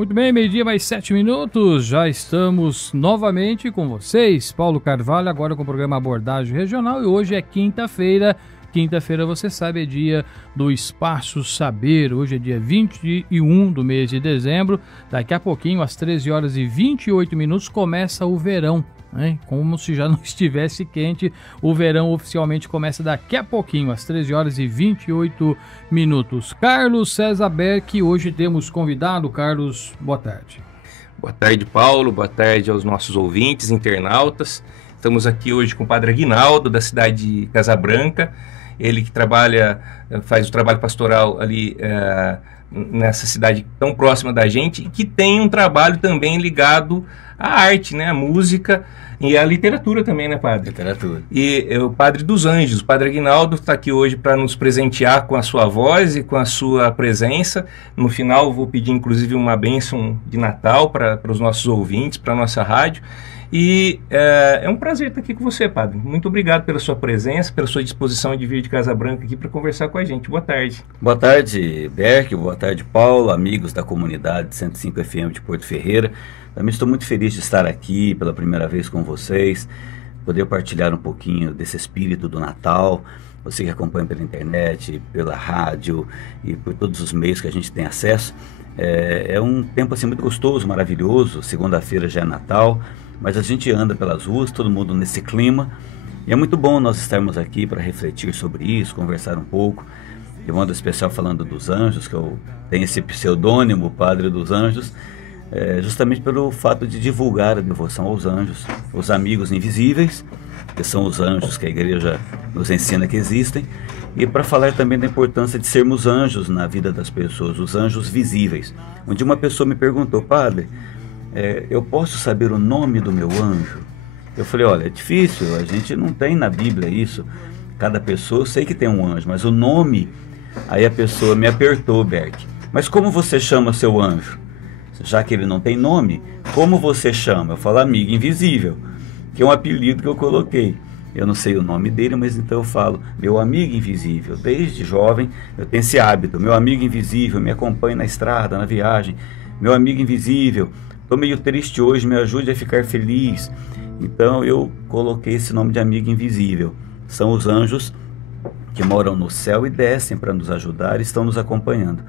Muito bem, meio-dia mais 7 minutos, já estamos novamente com vocês, Paulo Carvalho, agora com o programa Abordagem Regional, e hoje é quinta-feira. Quinta-feira, você sabe, é dia do Espaço Saber. Hoje é dia 21 do mês de dezembro. Daqui a pouquinho, às 13 horas e 28 minutos, começa o verão, né? Como se já não estivesse quente. O verão oficialmente começa daqui a pouquinho, às 13 horas e 28 minutos. Carlos César Berck, hoje temos convidado. Carlos, boa tarde. Boa tarde, Paulo. Boa tarde aos nossos ouvintes, internautas. Estamos aqui hoje com o Padre Aguinaldo, da cidade de Casabranca. Ele que faz o trabalho pastoral ali nessa cidade tão próxima da gente, e que tem um trabalho também ligado à arte, né? À música e à literatura também, né, Padre? Literatura. E é o Padre dos Anjos. O Padre Aguinaldo está aqui hoje para nos presentear com a sua voz e com a sua presença. No final, vou pedir, inclusive, uma bênção de Natal para os nossos ouvintes, para a nossa rádio. E é um prazer estar aqui com você, Padre. Muito obrigado pela sua presença, pela sua disposição de vir de Casabranca aqui para conversar com a gente. Boa tarde. Boa tarde, Berck. Boa tarde, Paulo, amigos da comunidade 105 FM de Porto Ferreira. Também estou muito feliz de estar aqui pela primeira vez com vocês, poder partilhar um pouquinho desse espírito do Natal. Você que acompanha pela internet, pela rádio e por todos os meios que a gente tem acesso. É um tempo assim muito gostoso, maravilhoso. Segunda-feira já é Natal. Mas a gente anda pelas ruas, todo mundo nesse clima, e é muito bom nós estarmos aqui para refletir sobre isso, conversar um pouco. De modo especial falando dos anjos, que eu tenho esse pseudônimo, Padre dos Anjos, justamente pelo fato de divulgar a devoção aos anjos, os amigos invisíveis, que são os anjos que a igreja nos ensina que existem, e para falar também da importância de sermos anjos na vida das pessoas, os anjos visíveis. Um dia uma pessoa me perguntou: Padre, eu posso saber o nome do meu anjo? Eu falei: olha, é difícil, a gente não tem na Bíblia isso. Cada pessoa, eu sei que tem um anjo, mas o nome... Aí a pessoa me apertou, Berck. Mas como você chama seu anjo? Já que ele não tem nome, como você chama? Eu falo: amigo invisível, que é um apelido que eu coloquei. Eu não sei o nome dele, mas então eu falo: meu amigo invisível. Desde jovem eu tenho esse hábito: meu amigo invisível, me acompanha na estrada, na viagem. Meu amigo invisível, estou meio triste hoje, me ajude a ficar feliz. Então eu coloquei esse nome de amigo invisível. São os anjos que moram no céu e descem para nos ajudar e estão nos acompanhando.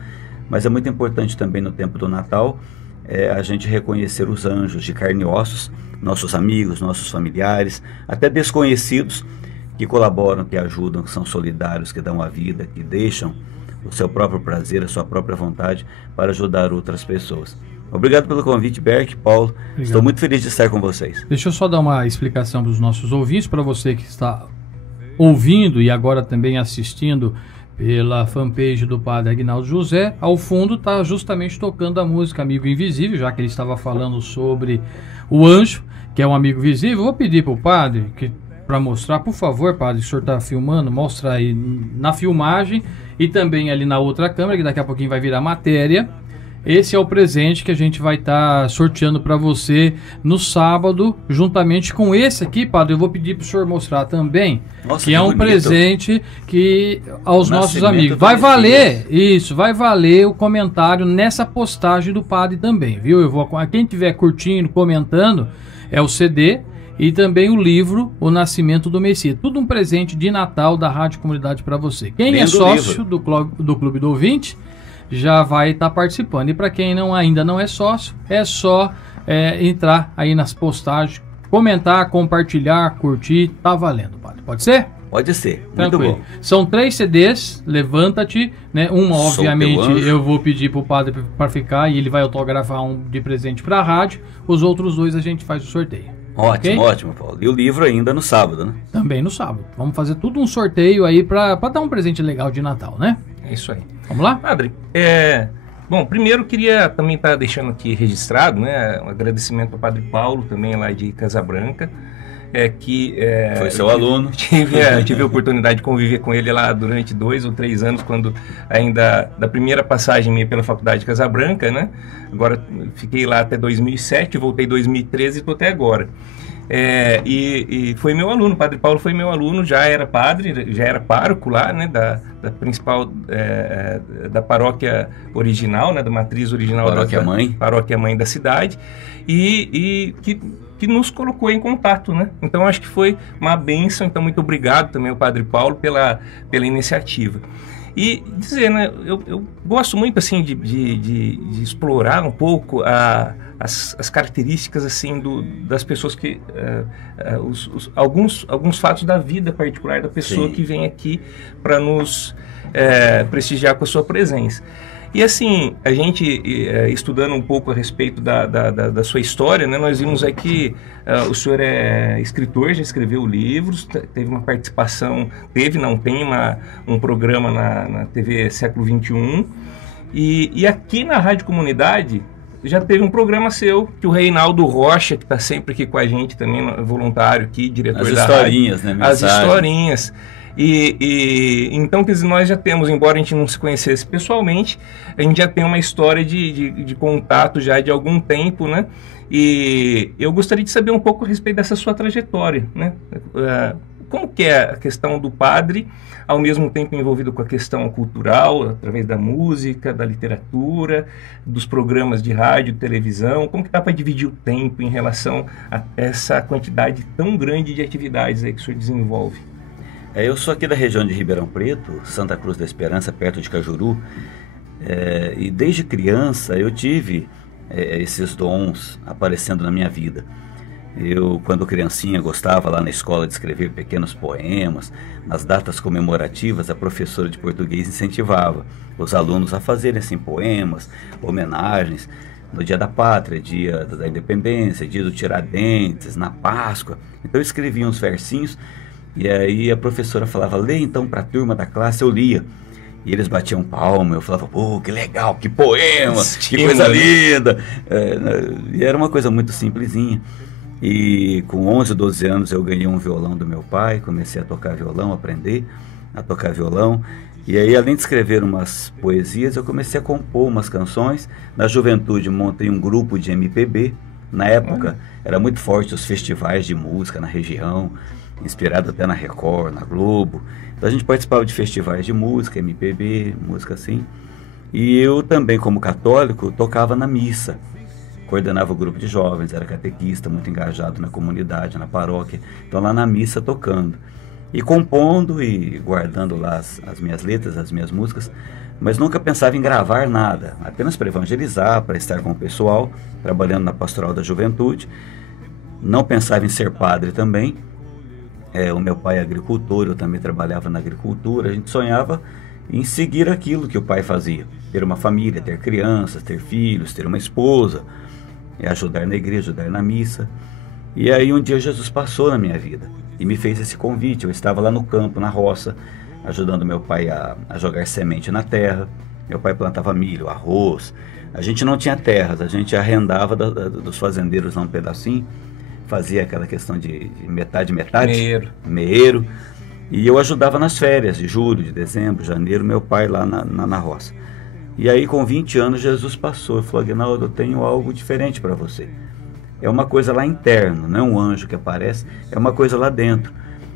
Mas é muito importante também no tempo do Natal a gente reconhecer os anjos de carne e ossos, nossos amigos, nossos familiares, até desconhecidos, que colaboram, que ajudam, que são solidários, que dão a vida, que deixam o seu próprio prazer, a sua própria vontade para ajudar outras pessoas. Obrigado pelo convite, Berck, Paulo. Obrigado. Estou muito feliz de estar com vocês. Deixa eu só dar uma explicação para os nossos ouvintes, para você que está ouvindo e agora também assistindo pela fanpage do Padre Aguinaldo José. Ao fundo está justamente tocando a música Amigo Invisível, já que ele estava falando sobre o anjo, que é um amigo visível. Eu vou pedir para o padre para mostrar, por favor, padre, o senhor está filmando, mostra aí na filmagem e também ali na outra câmera, que daqui a pouquinho vai virar matéria. Esse é o presente que a gente vai estar sorteando para você no sábado, juntamente com esse aqui, padre. Eu vou pedir para o senhor mostrar também. Nossa, que é um bonito presente que aos nossos amigos. Vai valer, isso, vai valer o comentário nessa postagem do padre também, viu? Quem estiver curtindo, comentando, é o CD e também o livro O Nascimento do Messias. Tudo um presente de Natal da Rádio Comunidade para você. Quem é sócio do Clube do Ouvinte já vai estar participando. E para quem ainda não é sócio, é só entrar aí nas postagens, comentar, compartilhar, curtir, tá valendo, padre. Pode ser? Pode ser, tranquilo. Muito bom. São 3 CDs, Levanta-te, né? Uma, obviamente, eu vou pedir pro padre para ficar e ele vai autografar um de presente para a rádio. Os outros 2 a gente faz o sorteio. Ótimo, okay? Ótimo, Paulo. E o livro ainda no sábado, né? Também no sábado. Vamos fazer tudo um sorteio aí para dar um presente legal de Natal, né? É isso aí. Vamos lá? Padre, bom, primeiro queria também estar deixando aqui registrado, né, um agradecimento ao Padre Paulo, também lá de Casabranca, foi seu aluno. Tive a oportunidade de conviver com ele lá durante 2 ou 3 anos, quando ainda da primeira passagem minha pela Faculdade de Casabranca, né? Agora fiquei lá até 2007, voltei em 2013 e estou até agora. E foi meu aluno, o Padre Paulo foi meu aluno, já era padre, já era pároco lá, né, da principal, da paróquia original, né, da matriz original, paróquia mãe da cidade, e que nos colocou em contato, né? Então acho que foi uma bênção, então muito obrigado também ao Padre Paulo pela iniciativa. E dizer, né, eu gosto muito assim de explorar um pouco as características assim das pessoas que alguns fatos da vida particular da pessoa que vem aqui para nos prestigiar com a sua presença. E assim, a gente estudando um pouco a respeito da sua história, né, nós vimos aqui, o senhor é escritor, já escreveu livros, teve uma participação, tem um programa na TV Século XXI, e aqui na Rádio Comunidade já teve um programa seu, que o Reinaldo Rocha, que está sempre aqui com a gente também, voluntário aqui, diretor da rádio. Né, as historinhas. Então, quer dizer, nós já temos, embora a gente não se conhecesse pessoalmente, a gente já tem uma história de contato já de algum tempo, né? E eu gostaria de saber um pouco a respeito dessa sua trajetória, né? Como que é a questão do padre, ao mesmo tempo envolvido com a questão cultural, através da música, da literatura, dos programas de rádio, televisão, como que dá para dividir o tempo em relação a essa quantidade tão grande de atividades aí que o senhor desenvolve? Eu sou aqui da região de Ribeirão Preto, Santa Cruz da Esperança, perto de Cajuru, e desde criança eu tive esses dons aparecendo na minha vida. Eu, quando criancinha, gostava lá na escola de escrever pequenos poemas. Nas datas comemorativas, a professora de português incentivava os alunos a fazerem assim, poemas, homenagens, no Dia da Pátria, Dia da Independência, Dia do Tiradentes, na Páscoa. Então eu escrevia uns versinhos. E aí a professora falava, lê então para a turma da classe, eu lia. E eles batiam palma, eu falava, pô, que legal, que poema, que coisa linda. E era uma coisa muito simplesinha. E com 11, 12 anos eu ganhei um violão do meu pai, comecei a tocar violão, aprender a tocar violão. E aí, além de escrever umas poesias, eu comecei a compor umas canções. Na juventude montei um grupo de MPB. Na época era muito forte os festivais de música na região, inspirado até na Record, na Globo. Então a gente participava de festivais de música, MPB, música assim. E eu também, como católico, tocava na missa. Coordenava o grupo de jovens, era catequista, muito engajado na comunidade, na paróquia. Então lá na missa tocando. E compondo e guardando lá as minhas letras, as minhas músicas. Mas nunca pensava em gravar nada. Apenas para evangelizar, para estar com o pessoal, trabalhando na pastoral da juventude. Não pensava em ser padre também. O meu pai é agricultor, eu também trabalhava na agricultura. A gente sonhava em seguir aquilo que o pai fazia. Ter uma família, ter crianças, ter filhos, ter uma esposa. Ajudar na igreja, ajudar na missa. E aí um dia Jesus passou na minha vida e me fez esse convite. Eu estava lá no campo, na roça, ajudando meu pai a jogar semente na terra. Meu pai plantava milho, arroz. A gente não tinha terras, a gente arrendava dos fazendeiros lá um pedacinho. Fazia aquela questão de metade, meeiro. E eu ajudava nas férias de julho, de dezembro, janeiro, meu pai lá na roça. E aí com 20 anos Jesus passou e falou, Aguinaldo, eu tenho algo diferente para você. É uma coisa lá interno, não é um anjo que aparece, é uma coisa lá dentro.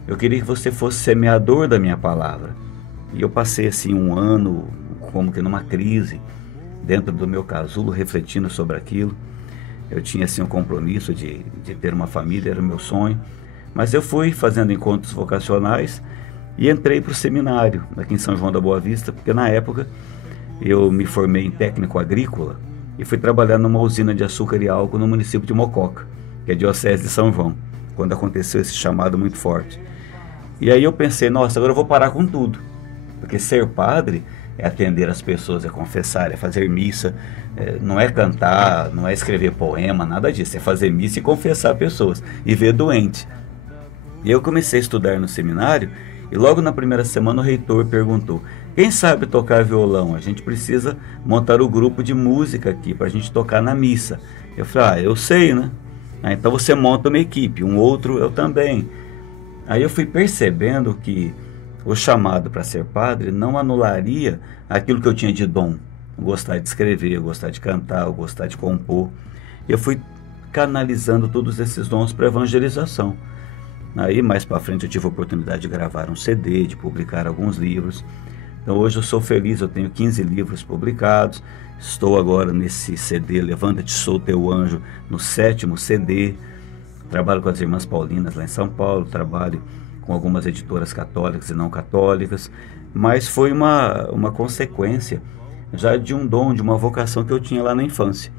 Eu queria que você fosse semeador da minha palavra. E eu passei assim um ano como que numa crise, dentro do meu casulo, refletindo sobre aquilo. Eu tinha assim um compromisso de ter uma família, era o meu sonho. Mas eu fui fazendo encontros vocacionais e entrei para o seminário aqui em São João da Boa Vista, porque na época eu me formei em técnico agrícola e fui trabalhar numa usina de açúcar e álcool no município de Mococa, que é a diocese de São João, quando aconteceu esse chamado muito forte. E aí eu pensei, nossa, agora eu vou parar com tudo, porque ser padre é atender as pessoas, é confessar, é fazer missa, não é cantar, não é escrever poema, nada disso, é fazer missa e confessar pessoas e ver doente. E eu comecei a estudar no seminário e logo na primeira semana o reitor perguntou, quem sabe tocar violão? A gente precisa montar o grupo de música aqui para a gente tocar na missa. Eu falei, eu sei, né? Então você monta uma equipe, um outro eu também. Aí eu fui percebendo que o chamado para ser padre não anularia aquilo que eu tinha de dom. Gostar de escrever, gostar de cantar, gostar de compor. Eu fui canalizando todos esses dons para evangelização. Aí, mais para frente, eu tive a oportunidade de gravar um CD, de publicar alguns livros. Então, hoje eu sou feliz, eu tenho 15 livros publicados. Estou agora nesse CD, Levanta-te, Sou Teu Anjo, no 7º CD. Trabalho com as Irmãs Paulinas lá em São Paulo, trabalho com algumas editoras católicas e não católicas, mas foi uma consequência já de um dom, de uma vocação que eu tinha lá na infância.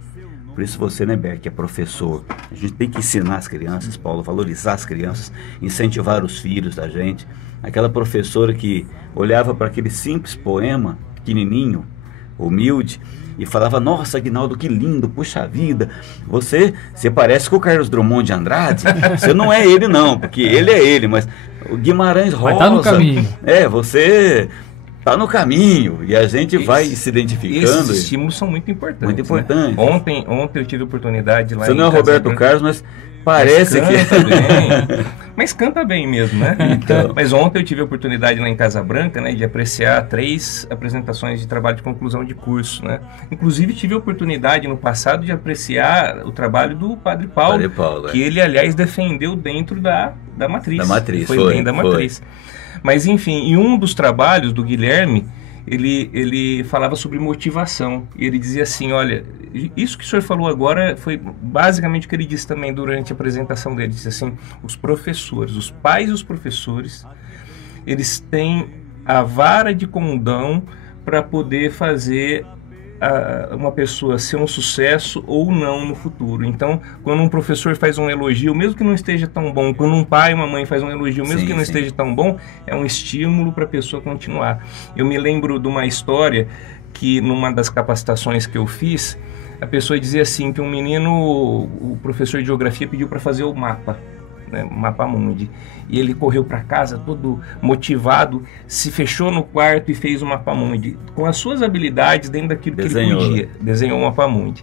Por isso você, né, Ber, que é professor, a gente tem que ensinar as crianças, Paulo, valorizar as crianças, incentivar os filhos da gente. Aquela professora que olhava para aquele simples poema, pequenininho, humilde, e falava: nossa, Aguinaldo, que lindo, puxa vida, você parece com o Carlos Drummond de Andrade. Você não é ele não, porque ele é ele, mas o Guimarães Rosa... Vai tá no caminho. Você... está no caminho, e a gente vai se identificando. Esses estímulos são muito importantes. Muito importantes. Né? Ontem eu tive a oportunidade lá. Você não é o Roberto Carlos, mas parece que... Canta bem. Mas canta bem mesmo, né? Então. Mas ontem eu tive a oportunidade lá em Casa Branca, né, de apreciar 3 apresentações de trabalho de conclusão de curso, né? Inclusive tive a oportunidade no passado de apreciar o trabalho do Padre Paulo, que ele, aliás, defendeu dentro da matriz. Da matriz, foi bem da matriz. Mas, enfim, em um dos trabalhos do Guilherme, ele falava sobre motivação. E ele dizia assim: olha, isso que o senhor falou agora foi basicamente o que ele disse também durante a apresentação dele. Ele disse assim: os professores, os pais e os professores, eles têm a vara de condão para poder fazer uma pessoa ser um sucesso ou não no futuro. Então, quando um professor faz um elogio, mesmo que não esteja tão bom, quando um pai e uma mãe faz um elogio, mesmo que não esteja tão bom, é um estímulo para a pessoa continuar. Eu me lembro de uma história que, numa das capacitações que eu fiz, a pessoa dizia assim, que um menino, o professor de geografia pediu para fazer o mapa, né, mapa mundi, e ele correu para casa todo motivado, se fechou no quarto e fez o mapa mundi com as suas habilidades dentro daquilo que ele podia, desenhou o mapa mundi.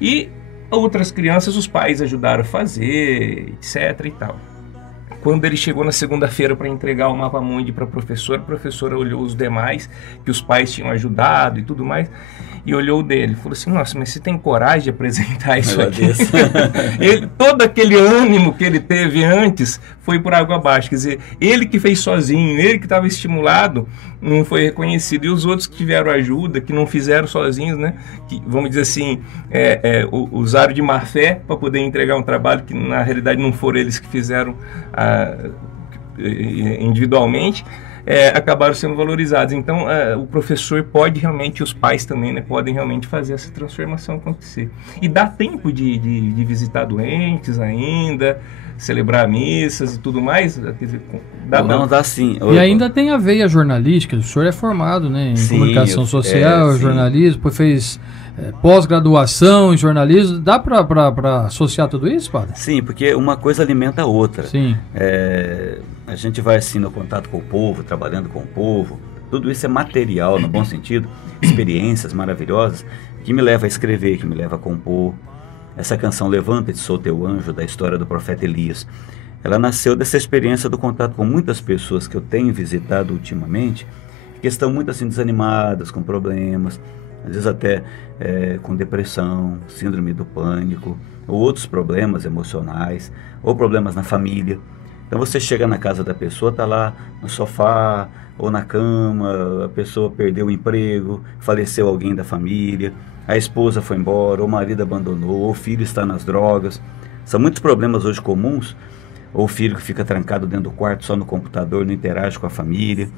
E outras crianças, os pais ajudaram a fazer, etc e tal. Quando ele chegou na segunda-feira para entregar o mapa mundi para a professora olhou os demais que os pais tinham ajudado e tudo mais, e olhou dele, falou assim: nossa, mas você tem coragem de apresentar isso aqui? Todo aquele ânimo que ele teve antes foi por água abaixo. Quer dizer, ele que fez sozinho, ele que estava estimulado, não foi reconhecido. E os outros que tiveram ajuda, que não fizeram sozinhos, né? Que, vamos dizer assim, usaram de má fé para poder entregar um trabalho que na realidade não foram eles que fizeram individualmente. Acabaram sendo valorizados. Então, o professor pode realmente, os pais também, né, podem realmente fazer essa transformação acontecer. E dá tempo de visitar doentes ainda, celebrar missas e tudo mais? Dá sim. E ainda tem a veia jornalística. O senhor é formado, né, em comunicação social, jornalismo, depois fez pós-graduação em jornalismo. Dá para associar tudo isso, padre? Sim, porque uma coisa alimenta a outra. Sim. A gente vai assim no contato com o povo, trabalhando com o povo. Tudo isso é material, no bom sentido, experiências maravilhosas que me leva a escrever, que me leva a compor. Essa canção Levanta-te, Sou Teu Anjo, da história do profeta Elias, ela nasceu dessa experiência do contato com muitas pessoas que eu tenho visitado ultimamente, que estão muito assim desanimadas, com problemas, às vezes até com depressão, síndrome do pânico, ou outros problemas emocionais, ou problemas na família. Então você chega na casa da pessoa, está lá no sofá ou na cama, a pessoa perdeu o emprego, faleceu alguém da família, a esposa foi embora, ou o marido abandonou, ou o filho está nas drogas. São muitos problemas hoje comuns, ou o filho que fica trancado dentro do quarto só no computador, não interage com a família.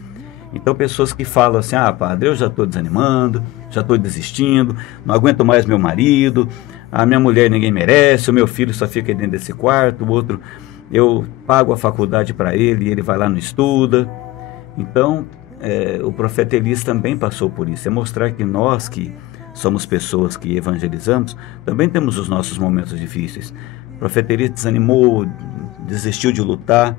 Então pessoas que falam assim: ah, padre, eu já estou desanimando, já estou desistindo, não aguento mais meu marido, a minha mulher ninguém merece, o meu filho só fica dentro desse quarto, o outro... eu pago a faculdade para ele e ele vai lá e não estuda. Então, o profeta Elias também passou por isso. É mostrar que nós que somos pessoas que evangelizamos, também temos os nossos momentos difíceis. O profeta Elias desanimou, desistiu de lutar,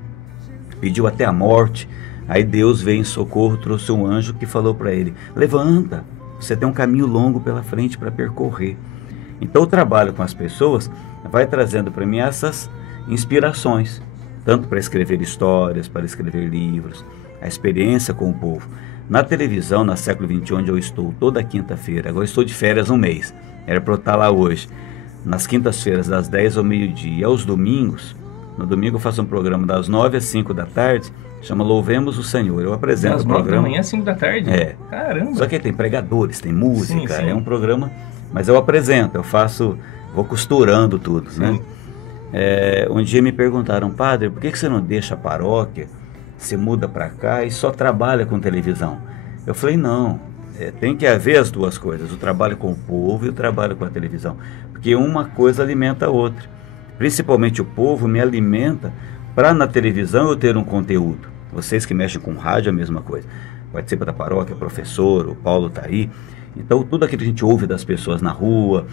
pediu até a morte. Aí Deus veio em socorro, trouxe um anjo que falou para ele: levanta, você tem um caminho longo pela frente para percorrer. Então o trabalho com as pessoas vai trazendo para mim essas inspirações, tanto para escrever histórias, para escrever livros, a experiência com o povo. Na televisão, na Século XXI, onde eu estou toda quinta-feira, agora estou de férias um mês, era para eu estar lá hoje. nas quintas-feiras, das 10 ao meio-dia, e aos domingos. No domingo eu faço um programa das 9 às 5 da tarde, chama Louvemos o Senhor. Eu apresento o programa. Das 9 da manhã às 5 da tarde? É. Caramba! Só que tem pregadores, tem música, Sim, sim. é um programa, mas eu apresento, eu faço, vou costurando tudo, né? Um dia me perguntaram, padre, por que você não deixa a paróquia, você muda para cá e só trabalha com televisão? Eu falei, não, tem que haver as duas coisas, o trabalho com o povo e o trabalho com a televisão, porque uma coisa alimenta a outra. Principalmente o povo me alimenta para na televisão eu ter um conteúdo. Vocês que mexem com rádio é a mesma coisa. Participa da paróquia, professor, o Paulo está aí. Então tudo aquilo que a gente ouve das pessoas na rua,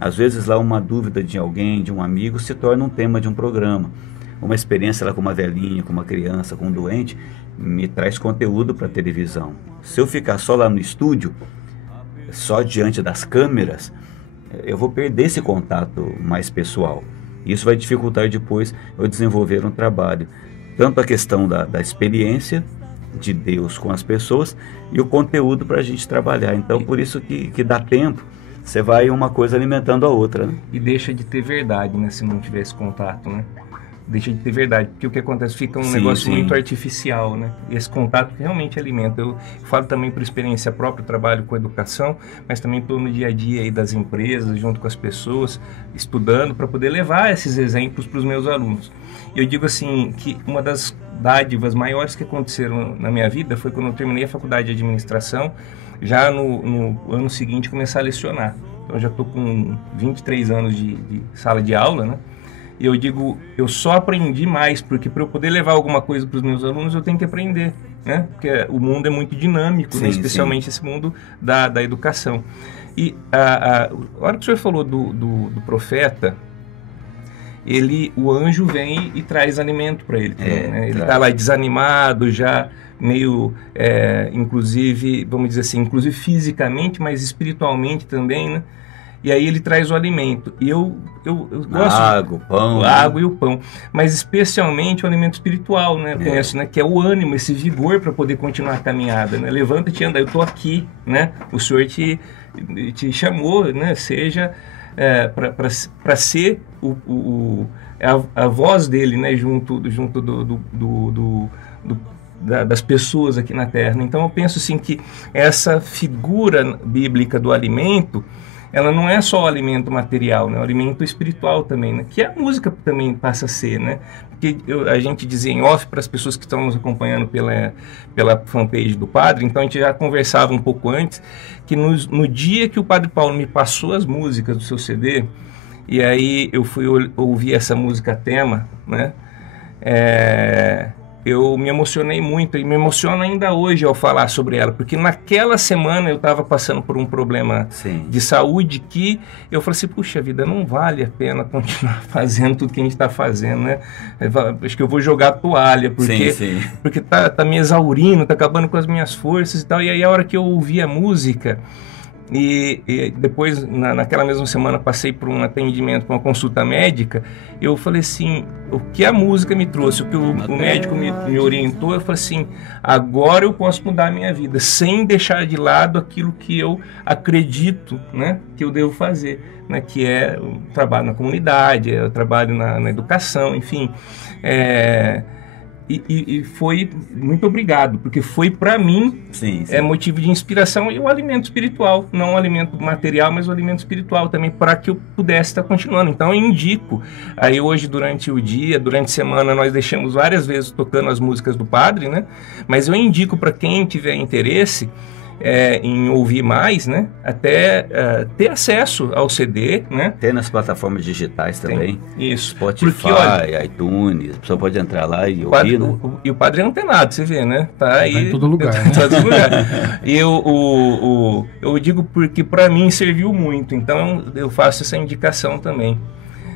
às vezes lá uma dúvida de alguém, de um amigo, se torna um tema de um programa. Uma experiência lá com uma velhinha, com uma criança, com um doente, me traz conteúdo para a televisão. Se eu ficar só lá no estúdio, só diante das câmeras, eu vou perder esse contato mais pessoal. Isso vai dificultar depois eu desenvolver um trabalho. Tanto a questão da experiência de Deus com as pessoas e o conteúdo para a gente trabalhar. Então, por isso que dá tempo, você vai uma coisa alimentando a outra, né? E deixa de ter verdade, né? Se não tiver esse contato, né? Deixa de ter verdade, porque o que acontece fica um negócio muito artificial, né? E esse contato realmente alimenta. Eu falo também por experiência própria, eu trabalho com educação, mas também estou no dia a dia aí das empresas, junto com as pessoas, estudando para poder levar esses exemplos para os meus alunos. E eu digo assim, que uma das dádivas maiores que aconteceram na minha vida foi quando eu terminei a faculdade de administração, já no ano seguinte começar a lecionar. Então eu já estou com 23 anos de sala de aula, né? E eu digo, eu só aprendi mais, porque para eu poder levar alguma coisa para os meus alunos, eu tenho que aprender, né? Porque o mundo é muito dinâmico, sim, né? Especialmente esse mundo da educação. E a hora que o senhor falou do profeta, o anjo vem e traz alimento para ele também, né? Ele está lá desanimado, já meio, inclusive, vamos dizer assim, inclusive fisicamente, mas espiritualmente também, né? E aí ele traz o alimento. E eu gosto... Água, pão. A água e o pão. Mas especialmente o alimento espiritual, né? Eu penso, né? Que é o ânimo, esse vigor para poder continuar a caminhada, né? Levanta-te e anda, eu estou aqui, né? O Senhor te chamou, né? Seja para ser a voz dele, né? Junto das pessoas aqui na Terra. Então eu penso assim que essa figura bíblica do alimento, ela não é só o alimento material, né? O alimento espiritual também, né? Que a música também passa a ser, né? Porque a gente dizia em off para as pessoas que estão nos acompanhando pela fanpage do Padre, então a gente já conversava um pouco antes, que no dia que o Padre Paulo me passou as músicas do seu CD, e aí eu fui ouvir essa música tema, né? Eu me emocionei muito e me emociono ainda hoje ao falar sobre ela, porque naquela semana eu estava passando por um problema de saúde que eu falei assim, puxa vida, não vale a pena continuar fazendo tudo que a gente está fazendo, né? Acho que eu vou jogar a toalha, porque tá me exaurindo, tá acabando com as minhas forças e tal. E aí a hora que eu ouvi a música... E depois, naquela mesma semana, passei por um atendimento, por uma consulta médica, eu falei assim, o que a música me trouxe, o que o médico me orientou, eu falei assim, agora eu posso mudar a minha vida, sem deixar de lado aquilo que eu acredito, né, que eu devo fazer, né, que é o trabalho na comunidade, é o trabalho na educação, enfim, E foi muito obrigado, porque foi para mim motivo de inspiração e o alimento espiritual, não o alimento material, mas o alimento espiritual também, para que eu pudesse estar continuando. Então eu indico, aí hoje durante o dia, durante a semana, nós deixamos várias vezes tocando as músicas do Padre, né? Mas eu indico para quem tiver interesse em ouvir mais, né? Até ter acesso ao CD, né? Tem nas plataformas digitais também. Isso. Spotify, porque, olha, iTunes, a pessoa pode entrar lá e ouvir, né? E o Padre é antenado, você vê, né? Tá aí, em todo lugar. Tá em todo lugar. E eu digo porque para mim serviu muito, então eu faço essa indicação também.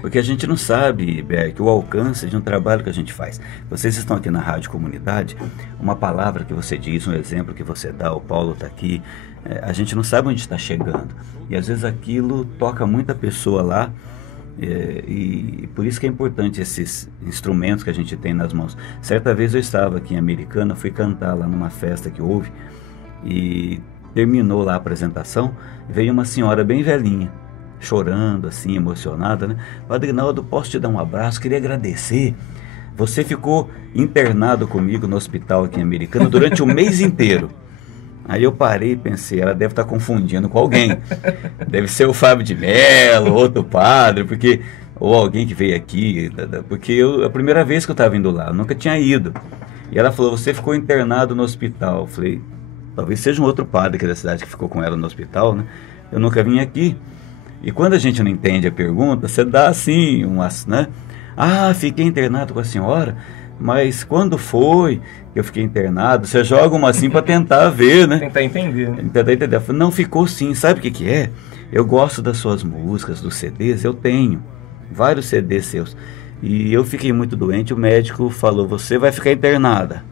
Porque a gente não sabe, Berk, o alcance de um trabalho que a gente faz. Vocês estão aqui na Rádio Comunidade, uma palavra que você diz, um exemplo que você dá, o Paulo está aqui, a gente não sabe onde está chegando. E às vezes aquilo toca muita pessoa lá, e por isso que é importante esses instrumentos que a gente tem nas mãos. Certa vez eu estava aqui em Americana, fui cantar lá numa festa que houve, e terminou lá a apresentação, veio uma senhora bem velhinha, chorando, assim, emocionada, né? Padre Aguinaldo, posso te dar um abraço? Queria agradecer. Você ficou internado comigo no hospital aqui em Americana durante um mês inteiro. Aí eu parei e pensei, ela deve estar confundindo com alguém. Deve ser o Fábio de Mello, outro padre, porque, ou alguém que veio aqui, porque a primeira vez que eu estava indo lá, eu nunca tinha ido. E ela falou, você ficou internado no hospital. Eu falei, talvez seja um outro padre aqui da cidade que ficou com ela no hospital, né? Eu nunca vim aqui. E quando a gente não entende a pergunta, você dá assim, né? Ah, fiquei internado com a senhora, mas quando foi que eu fiquei internado? Você joga uma assim para tentar ver, né? Tentar entender. Né? Tentar entender. Eu falei, não, ficou sim. Sabe o que que é? Eu gosto das suas músicas, dos CDs, eu tenho vários CDs seus. E eu fiquei muito doente, o médico falou, você vai ficar internada.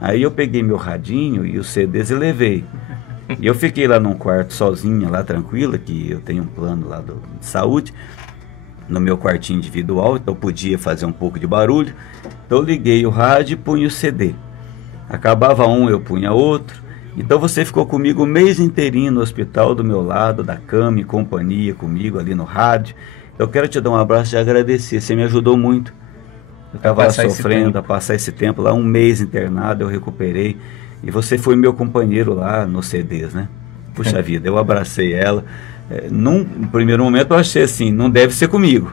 Aí eu peguei meu radinho e os CDs e levei. E eu fiquei lá num quarto sozinha, lá tranquila, que eu tenho um plano lá de saúde, no meu quartinho individual, então eu podia fazer um pouco de barulho. Então eu liguei o rádio e punha o CD. Acabava um, eu punha outro. Então você ficou comigo o mês inteirinho no hospital, do meu lado, da cama, em companhia comigo ali no rádio. Eu quero te dar um abraço e agradecer, você me ajudou muito. Eu estava lá sofrendo, a passar esse tempo lá, um mês internado, eu recuperei. E você foi meu companheiro lá nos CDs, né? Puxa vida, eu abracei ela. Num primeiro momento eu achei assim, não deve ser comigo.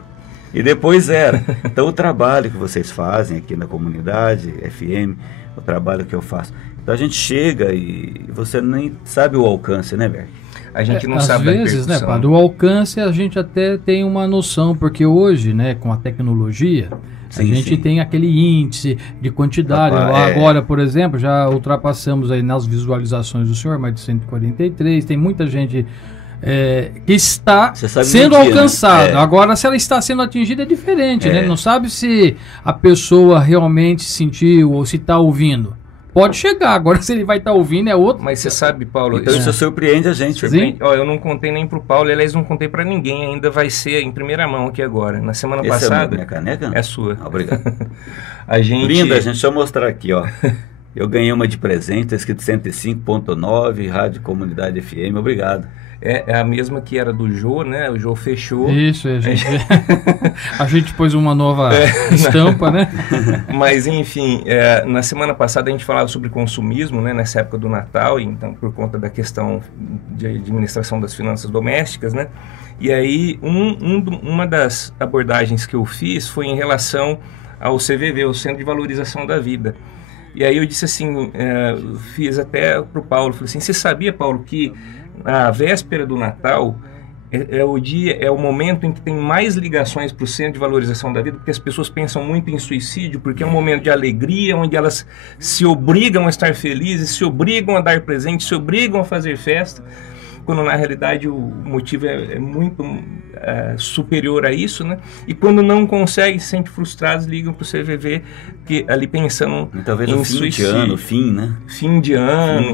E depois era. Então o trabalho que vocês fazem aqui na comunidade, FM, o trabalho que eu faço. Então a gente chega e você nem sabe o alcance, né, Berg? A gente não às sabe vezes, né, padre, o alcance a gente até tem uma noção, porque hoje, né, com a tecnologia, a gente tem aquele índice de quantidade. Agora, por exemplo, já ultrapassamos aí nas visualizações do senhor, mais de 143, tem muita gente que está sendo alcançada. Né? Agora, se ela está sendo atingida é diferente, né? Não sabe se a pessoa realmente sentiu ou se está ouvindo. Pode chegar, agora se ele vai estar ouvindo é outro. Mas você sabe, Paulo... Então isso surpreende a gente. Surpreende. Ó, eu não contei nem pro Paulo, aliás, não contei para ninguém, ainda vai ser em primeira mão aqui agora. Na semana passada... É minha caneca? É sua. Obrigado. A gente... Linda, gente, deixa eu mostrar aqui, ó. Eu ganhei uma de presente, tá escrito 105.9, Rádio Comunidade FM, obrigado. É a mesma que era do Jô, né? O Jô fechou. Isso, a gente pôs uma nova estampa, né? Mas, enfim, na semana passada a gente falava sobre consumismo, né? Nessa época do Natal, então, por conta da questão de administração das finanças domésticas, né? E aí, uma das abordagens que eu fiz foi em relação ao CVV, o Centro de Valorização da Vida. E aí eu disse assim, fiz até para o Paulo, falei assim, você sabia, Paulo, que a véspera do Natal é o momento em que tem mais ligações para o Centro de Valorização da Vida, porque as pessoas pensam muito em suicídio, porque é um momento de alegria, onde elas se obrigam a estar felizes, se obrigam a dar presente, se obrigam a fazer festa, quando na realidade o motivo é muito superior a isso, né? E quando não conseguem, se sentem frustrados, ligam para o CVV, que, ali pensando talvez em fim suicídio. De ano, né? Fim de ano.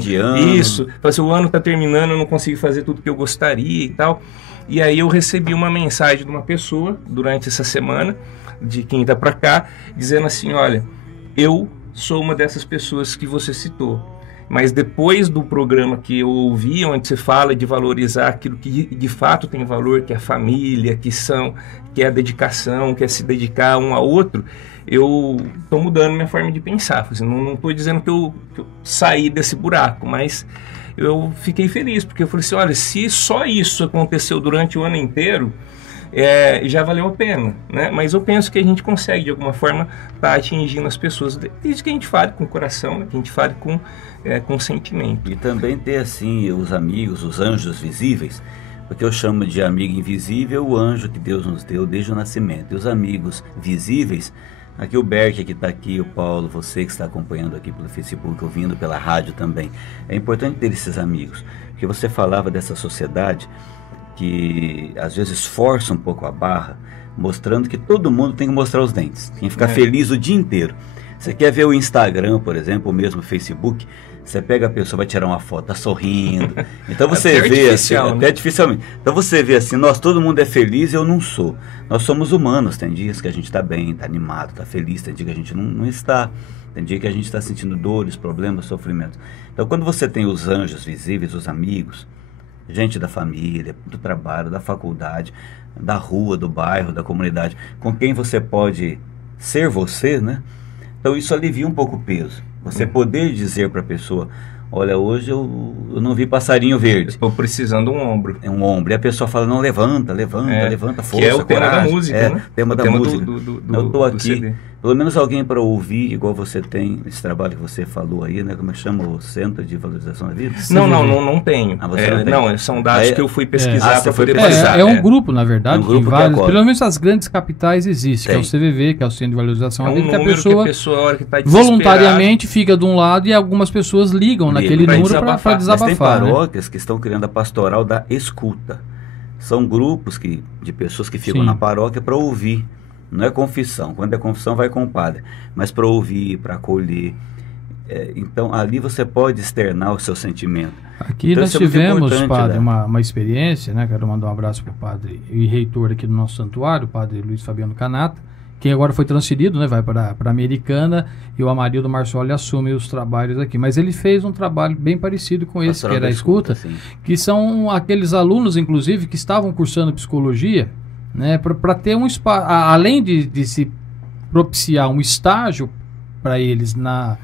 Isso. Assim, o ano está terminando, eu não consigo fazer tudo que eu gostaria e tal. E aí eu recebi uma mensagem de uma pessoa, durante essa semana, de quinta para cá, dizendo assim, olha, eu sou uma dessas pessoas que você citou. Mas depois do programa que eu ouvi, onde você fala de valorizar aquilo que de fato tem valor, que é a família, que é a dedicação, que é se dedicar um ao outro, eu estou mudando minha forma de pensar. Assim, não estou dizendo que eu saí desse buraco, mas eu fiquei feliz, porque eu falei assim, olha, se só isso aconteceu durante o ano inteiro, já valeu a pena, né? Mas eu penso que a gente consegue, de alguma forma, estar atingindo as pessoas, desde que a gente fale com o coração, né? Que a gente fale com sentimento. E também ter, assim, os amigos, os anjos visíveis, porque eu chamo de amigo invisível o anjo que Deus nos deu desde o nascimento. E os amigos visíveis, aqui o Berk que está aqui, o Paulo, você que está acompanhando aqui pelo Facebook, ouvindo pela rádio também. É importante ter esses amigos, porque você falava dessa sociedade que às vezes força um pouco a barra, mostrando que todo mundo tem que mostrar os dentes, tem que ficar feliz o dia inteiro. Você quer ver o Instagram, por exemplo, ou mesmo o Facebook, você pega a pessoa, vai tirar uma foto, tá sorrindo. Então você vê assim, né? Até artificialmente. Então você vê assim, todo mundo é feliz e eu não sou. Nós somos humanos, tem dias que a gente está bem, está animado, está feliz, tem dia que a gente não está. Tem dia que a gente está sentindo dores, problemas, sofrimentos. Então quando você tem os anjos visíveis, os amigos, gente da família, do trabalho, da faculdade, da rua, do bairro, da comunidade, com quem você pode ser você, né? Então isso alivia um pouco o peso. Você poder dizer para a pessoa, olha, hoje eu não vi passarinho verde. Estou precisando de um ombro. É um ombro. E a pessoa fala, não, levanta, força, que é o tema coragem. da música, né? Tema da música. Eu estou aqui, CD. Pelo menos alguém para ouvir, igual você tem, esse trabalho que você falou aí, né? Como é que chama? O Centro de Valorização da Vida? Não tenho. Você não tem? Não, são dados que eu fui pesquisar para poder pesquisar. passar. É um grupo, na verdade, um grupo pelo menos as grandes capitais existem, que é o CVV, que é o Centro de Valorização da Vida, que a pessoa, a hora que tá voluntariamente fica de um lado e algumas pessoas ligam naquele número para desabafar. Mas tem paróquias, né, que estão criando a pastoral da escuta. São grupos de pessoas que ficam na paróquia para ouvir. Não é confissão. Quando é confissão, vai com o padre. Mas para ouvir, para acolher. Então, ali você pode externar o seu sentimento. Aqui então, nós tivemos, padre, uma experiência, né? Quero mandar um abraço para o padre e reitor aqui do nosso santuário, o padre Luiz Fabiano Canata, que agora foi transferido, né? Vai para a Americana, e o Amarildo Marsoli assume os trabalhos aqui. Mas ele fez um trabalho bem parecido com esse, que era a escuta, que são aqueles alunos, inclusive, que estavam cursando psicologia, né, para ter um espaço, além de se propiciar um estágio para eles na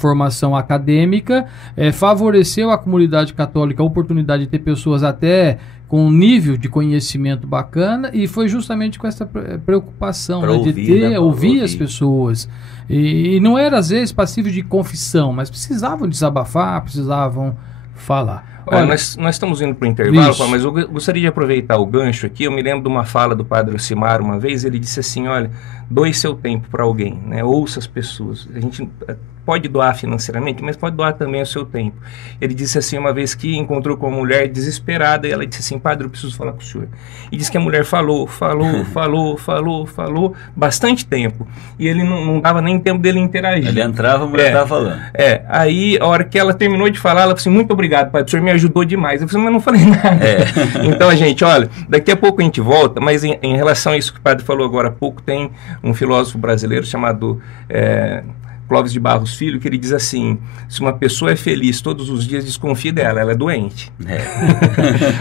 formação acadêmica, favoreceu à comunidade católica a oportunidade de ter pessoas até com um nível de conhecimento bacana, e foi justamente com essa preocupação, né, de ouvir as pessoas. E não era, às vezes, passível de confissão, mas precisavam desabafar, precisavam falar. Olha, nós estamos indo para o intervalo, mas eu gostaria de aproveitar o gancho aqui. Eu me lembro de uma fala do padre Ocimar uma vez. Ele disse assim, olha, doe seu tempo para alguém, né? Ouça as pessoas. A gente pode doar financeiramente, mas pode doar também o seu tempo. Ele disse assim, uma vez que encontrou com uma mulher desesperada, e ela disse assim, padre, eu preciso falar com o senhor. E disse que a mulher falou bastante tempo, e ele não dava nem tempo dele interagir. Ele entrava, a mulher estava falando. Aí a hora que ela terminou de falar, ela falou assim, muito obrigado, padre, o senhor me ajudou demais. Eu falei, mas não falei nada. Então, gente, olha, daqui a pouco a gente volta, mas em relação a isso que o padre falou agora há pouco, tem um filósofo brasileiro chamado Clóvis de Barros Filho, que ele diz assim, se uma pessoa é feliz todos os dias, desconfie dela, ela é doente.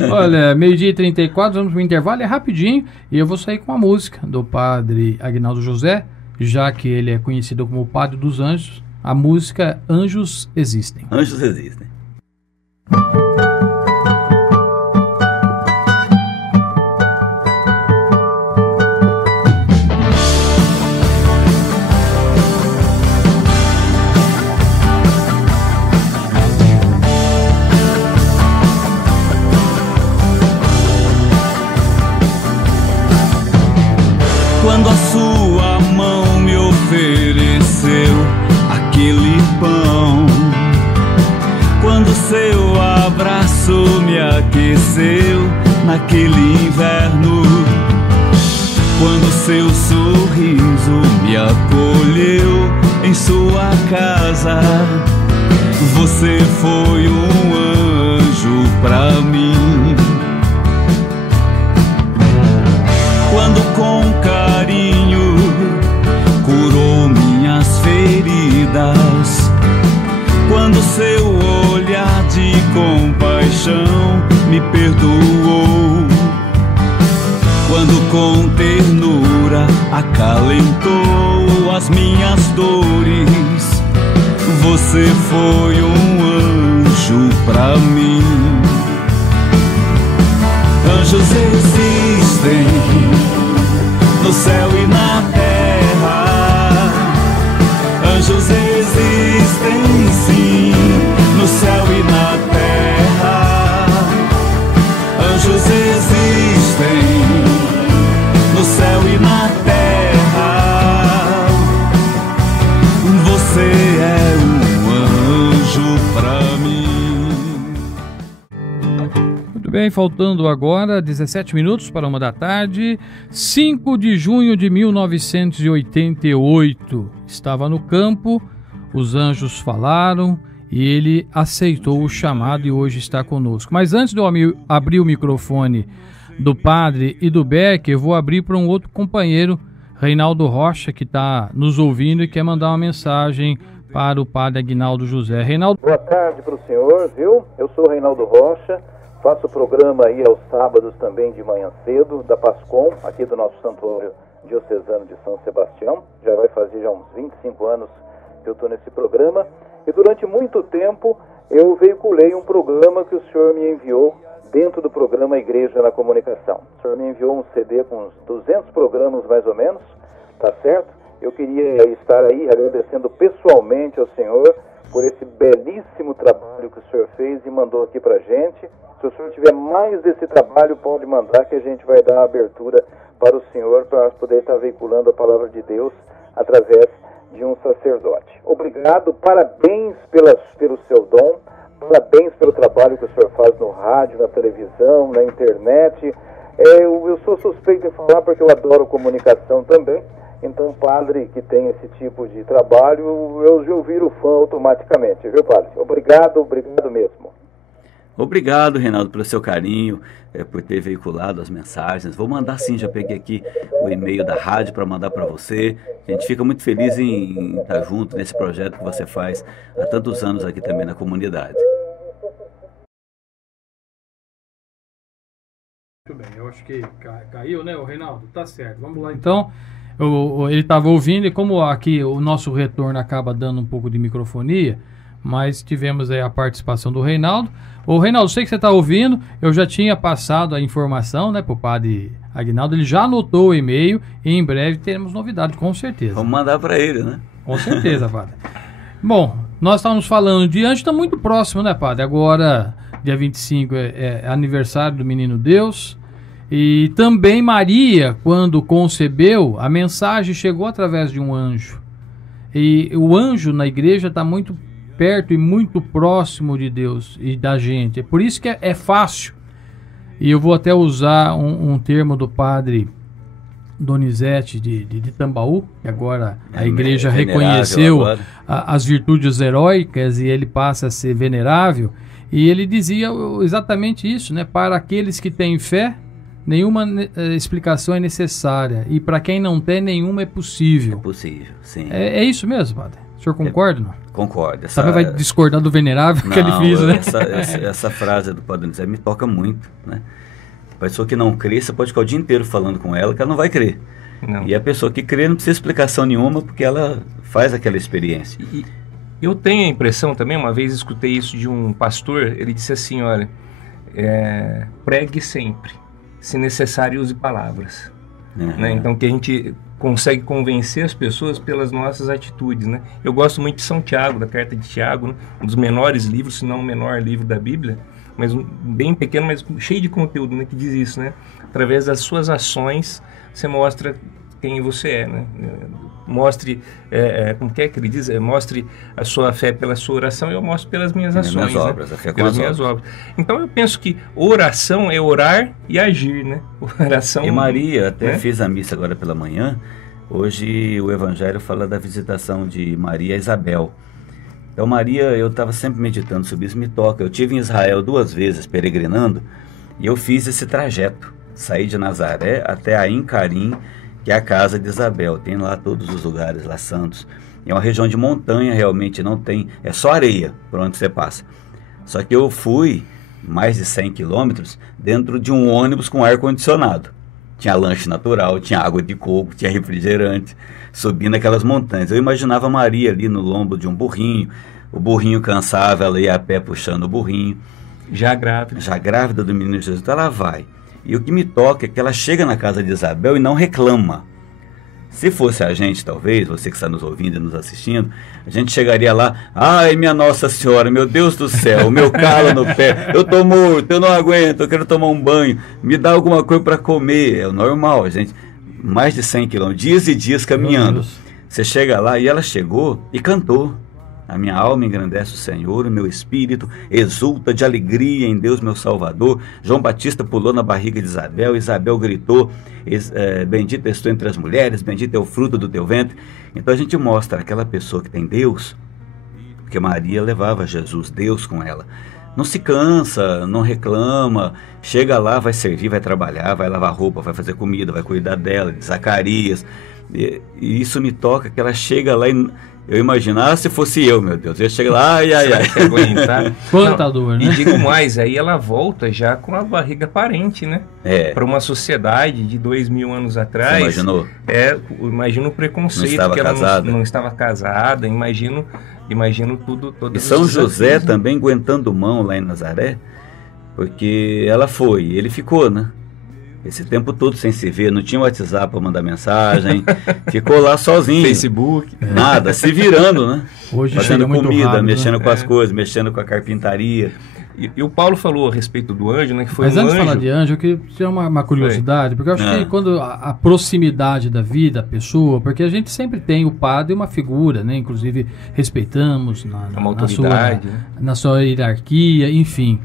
Olha, 12h34, vamos para o intervalo, é rapidinho, e eu vou sair com a música do padre Aguinaldo José, já que ele é conhecido como o Padre dos Anjos. A música Anjos Existem. Anjos Existem. Quando a sua mão me ofereceu aquele pão, quando seu abraço me aqueceu naquele inverno, quando seu sorriso me acolheu em sua casa, você foi um anjo pra mim. Quando com carinho curou minhas feridas, quando seu olhar de compaixão me perdoou, quando com ternura acalentou as minhas dores, você foi um anjo pra mim. Anjos existem no céu e na terra, anjos existem sim, no céu e na terra, anjos existem no céu e na terra, você é um anjo pra mim. Bem, faltando agora 17 minutos para 1 da tarde, 5 de junho de 1988. Estava no campo, os anjos falaram e ele aceitou o chamado e hoje está conosco. Mas antes de eu abrir o microfone do padre e do Beck, eu vou abrir para um outro companheiro, Reinaldo Rocha, que está nos ouvindo e quer mandar uma mensagem para o padre Aguinaldo José. Reinaldo. Boa tarde para o senhor, viu? Eu sou o Reinaldo Rocha, Faço o programa aí aos sábados também de manhã cedo, da Pascom, aqui do nosso santuário diocesano de São Sebastião. Já vai fazer já uns 25 anos que eu estou nesse programa. E durante muito tempo eu veiculei um programa que o senhor me enviou dentro do programa Igreja na Comunicação. O senhor me enviou um CD com uns 200 programas mais ou menos, tá certo? Eu queria estar aí agradecendo pessoalmente ao senhor por esse belíssimo trabalho que o senhor fez e mandou aqui pra gente. Se o senhor tiver mais desse trabalho, pode mandar que a gente vai dar abertura para o senhor para poder estar veiculando a palavra de Deus através de um sacerdote. Obrigado, parabéns pelo seu dom, parabéns pelo trabalho que o senhor faz no rádio, na televisão, na internet. Eu sou suspeito em falar porque eu adoro comunicação também. Então, padre que tem esse tipo de trabalho, eu viro fã automaticamente, viu, padre? Obrigado mesmo. Obrigado, Reinaldo, pelo seu carinho, por ter veiculado as mensagens. Vou mandar sim, já peguei aqui o e-mail da rádio para mandar para você. A gente fica muito feliz em estar junto nesse projeto que você faz há tantos anos aqui também na comunidade. Muito bem, eu acho que caiu, né, o Reinaldo? Tá certo, vamos lá então. Ele estava ouvindo e como aqui o nosso retorno acaba dando um pouco de microfonia, mas tivemos aí a participação do Reinaldo. Ô Reinaldo, sei que você está ouvindo, eu já tinha passado a informação, né, para o padre Aguinaldo, ele já anotou o e-mail e em breve teremos novidade, com certeza. Vamos mandar para ele, né? Com certeza, padre. Bom, nós estávamos falando de anjo, está muito próximo, né, padre? Agora, dia 25 é aniversário do Menino Deus. E também Maria, quando concebeu, a mensagem chegou através de um anjo. E o anjo na igreja está muito perto e muito próximo de Deus e da gente. É por isso que é fácil. E eu vou até usar um termo do padre Donizete de Tambaú, que agora a igreja reconheceu as virtudes heróicas e ele passa a ser venerável. E ele dizia exatamente isso, né? Para aqueles que têm fé, nenhuma explicação é necessária. E para quem não tem, nenhuma é possível. É possível, sim. É isso mesmo, padre? O senhor concorda? Não? Concordo. Também vai discordar do venerável que ele fez, né? Essa frase do padre Donizete me toca muito, né? A pessoa que não crê, você pode ficar o dia inteiro falando com ela que ela não vai crer. Não. E a pessoa que crê não precisa de explicação nenhuma porque ela faz aquela experiência. E eu tenho a impressão também, uma vez escutei isso de um pastor, ele disse assim, olha, pregue sempre. Se necessário, use palavras. Né? Então, que a gente consegue convencer as pessoas pelas nossas atitudes. Né? Eu gosto muito de São Tiago, da carta de Tiago, né? Um dos menores livros, se não o menor livro da Bíblia, mas bem pequeno, mas cheio de conteúdo, né? Que diz isso. Né? Através das suas ações, você mostra quem você é. Né? Mostre, como que ele diz? Mostre a sua fé pela sua oração e eu mostro pelas minhas ações. Minhas obras, a fé com pelas minhas obras. Então eu penso que oração é orar e agir, né? Oração. E Maria, até fiz a missa agora pela manhã. Hoje o Evangelho fala da visitação de Maria a Isabel. Então Maria, eu estava sempre meditando sobre isso, me toca. Eu estive em Israel 2 vezes peregrinando e eu fiz esse trajeto. Saí de Nazaré até Ain Karim, que é a casa de Isabel. Tem lá todos os lugares lá santos. É uma região de montanha, realmente não tem, é só areia por onde você passa. Só que eu fui mais de 100 quilômetros dentro de um ônibus com ar-condicionado. Tinha lanche natural, tinha água de coco, tinha refrigerante, subindo aquelas montanhas. Eu imaginava Maria ali no lombo de um burrinho, o burrinho cansava, ela ia a pé puxando o burrinho. Já grávida do menino Jesus, então ela vai. E o que me toca é que ela chega na casa de Isabel e não reclama. Se fosse a gente, talvez, você que está nos ouvindo e nos assistindo, a gente chegaria lá, ai minha Nossa Senhora, meu Deus do céu, meu calo no pé, eu tô morto, eu não aguento, eu quero tomar um banho, me dá alguma coisa para comer. É o normal, a gente, mais de 100 quilômetros, dias e dias caminhando. Você chega lá e ela chegou e cantou. A minha alma engrandece o Senhor, o meu espírito exulta de alegria em Deus meu Salvador. João Batista pulou na barriga de Isabel, Isabel gritou, bendita és tu entre as mulheres, bendito é o fruto do teu ventre. Então a gente mostra aquela pessoa que tem Deus, porque Maria levava Jesus, Deus com ela. Não se cansa, não reclama, chega lá, vai servir, vai trabalhar, vai lavar roupa, vai fazer comida, vai cuidar dela, de Zacarias. E isso me toca, que ela chega lá Eu imaginava se fosse eu, meu Deus. Eu chego lá, ai. Quanta dor, né? E digo mais, aí ela volta já com a barriga aparente, né? Para uma sociedade de 2000 anos atrás. Você imaginou? Imagino o preconceito, não que ela casada. não estava casada, imagino tudo. E São José também aguentando mão lá em Nazaré, porque ela foi, ele ficou, né? Esse tempo todo sem se ver, não tinha WhatsApp para mandar mensagem, ficou lá sozinho. Facebook. Nada, se virando, né? Hoje fazendo comida, rápido, mexendo né? com as coisas, mexendo com a carpintaria. E o Paulo falou a respeito do anjo, né? Que foi Mas um antes de anjo. falar de anjo, eu queria ter uma curiosidade, porque eu acho que quando a proximidade da vida, a pessoa, porque a gente sempre tem o padre uma figura, né? Inclusive respeitamos uma autoridade, na sua hierarquia, enfim.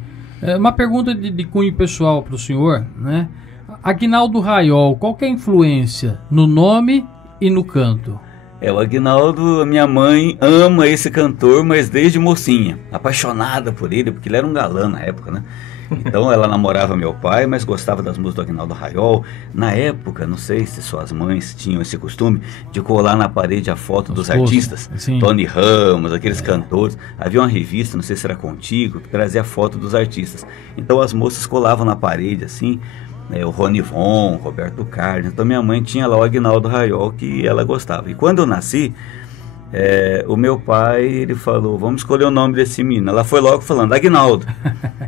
Uma pergunta de cunho pessoal para o senhor, né? Aguinaldo Raiol, qual que é a influência no nome e no canto? O Aguinaldo, minha mãe ama esse cantor, mas desde mocinha, apaixonada por ele, porque ele era um galã na época, né? Então ela namorava meu pai, mas gostava das músicas do Aguinaldo Raiol. Na época, não sei se suas mães tinham esse costume de colar na parede a foto dos artistas. Sim. Tony Ramos, aqueles cantores. Havia uma revista, não sei se era Contigo, que trazia a foto dos artistas. Então as moças colavam na parede assim, o Rony Von, Roberto Carlos. Então minha mãe tinha lá o Aguinaldo Raiol que ela gostava. E quando eu nasci, o meu pai, ele falou, vamos escolher o nome desse menino. Ela foi logo falando, Aguinaldo.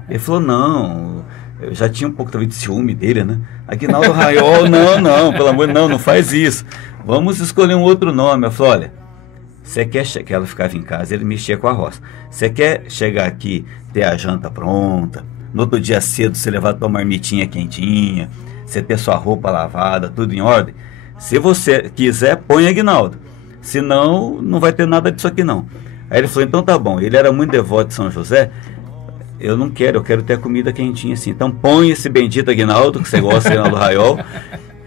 Ele falou, não, eu já tinha um pouco talvez de ciúme dele, né? Aguinaldo Raiol, não, pelo amor de Deus, não faz isso. Vamos escolher um outro nome. Ela falou, olha, você quer que ela ficava em casa, ele mexia com a roça. Você quer chegar aqui, ter a janta pronta, no outro dia cedo você levar tua marmitinha quentinha, você ter sua roupa lavada, tudo em ordem. Se você quiser, põe Aguinaldo. Senão, não vai ter nada disso aqui não. Aí ele falou, então tá bom. Ele era muito devoto de São José. Eu não quero, eu quero ter a comida quentinha assim. Então põe esse bendito Aguinaldo, que você gosta de Aguinaldo Raiol,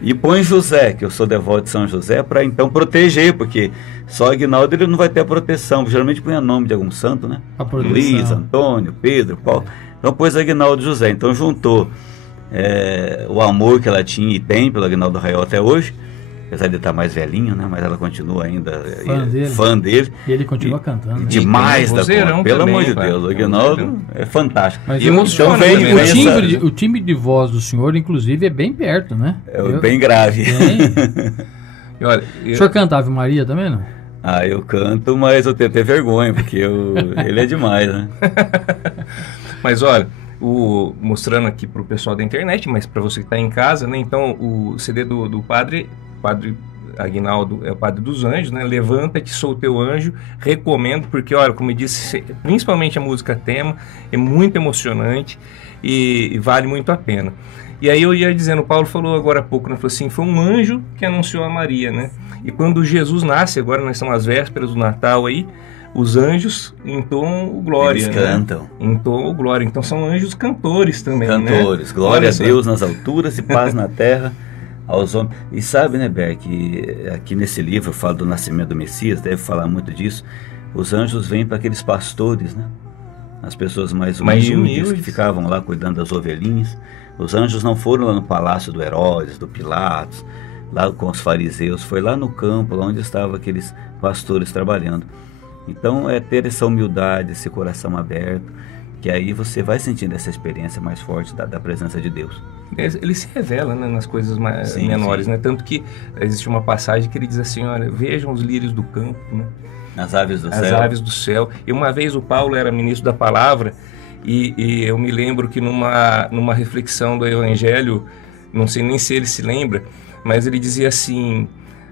e põe José, que eu sou devoto de São José, para então proteger, porque só Aguinaldo ele não vai ter a proteção. Geralmente põe o nome de algum santo, né? Luiz, Antônio, Pedro, Paulo. Então pôs Aguinaldo José. Então juntou o amor que ela tinha e tem pelo Aguinaldo Raiol até hoje, apesar de estar mais velhinho, né? Mas ela continua ainda fã dele. E ele continua cantando. Né? Demais da conta. Pelo amor de Deus, o Aguinaldo é fantástico. Mas e emociona o timbre de voz do senhor, inclusive, é bem perto, né? Bem grave. E olha, o senhor canta Ave Maria também, não? Eu canto, mas eu tenho até vergonha, porque ele é demais, né? Mas olha, mostrando aqui para o pessoal da internet, mas para você que está em casa, né? Então o CD do padre Aguinaldo é o Padre dos Anjos, né? Levanta-te, sou teu anjo, recomendo, porque olha, como eu disse, principalmente a música tema é muito emocionante e vale muito a pena. E aí eu ia dizendo, o Paulo falou agora há pouco, né? Falou assim, foi um anjo que anunciou a Maria, né? E quando Jesus nasce, agora nós estamos às vésperas do Natal aí, os anjos entoam o glória. Eles cantam. Né? Entoam o glória. Então são anjos cantores também, cantores. Né? Glória a Deus nas alturas e paz na terra aos homens. E sabe, né, Ber, que aqui nesse livro eu falo do nascimento do Messias, deve falar muito disso. Os anjos vêm para aqueles pastores, né? As pessoas mais humildes que ficavam lá cuidando das ovelhinhas. Os anjos não foram lá no palácio do Herodes, do Pilatos, lá com os fariseus. Foi lá no campo, lá onde estavam aqueles pastores trabalhando. Então é ter essa humildade, esse coração aberto, que aí você vai sentindo essa experiência mais forte da presença de Deus. Ele se revela, né, nas coisas menores, né? Tanto que existe uma passagem que ele diz assim, olha, vejam os lírios do campo, né? As aves do céu. As aves do céu. E uma vez o Paulo era ministro da palavra e eu me lembro que numa reflexão do Evangelho, não sei nem se ele se lembra, mas ele dizia assim,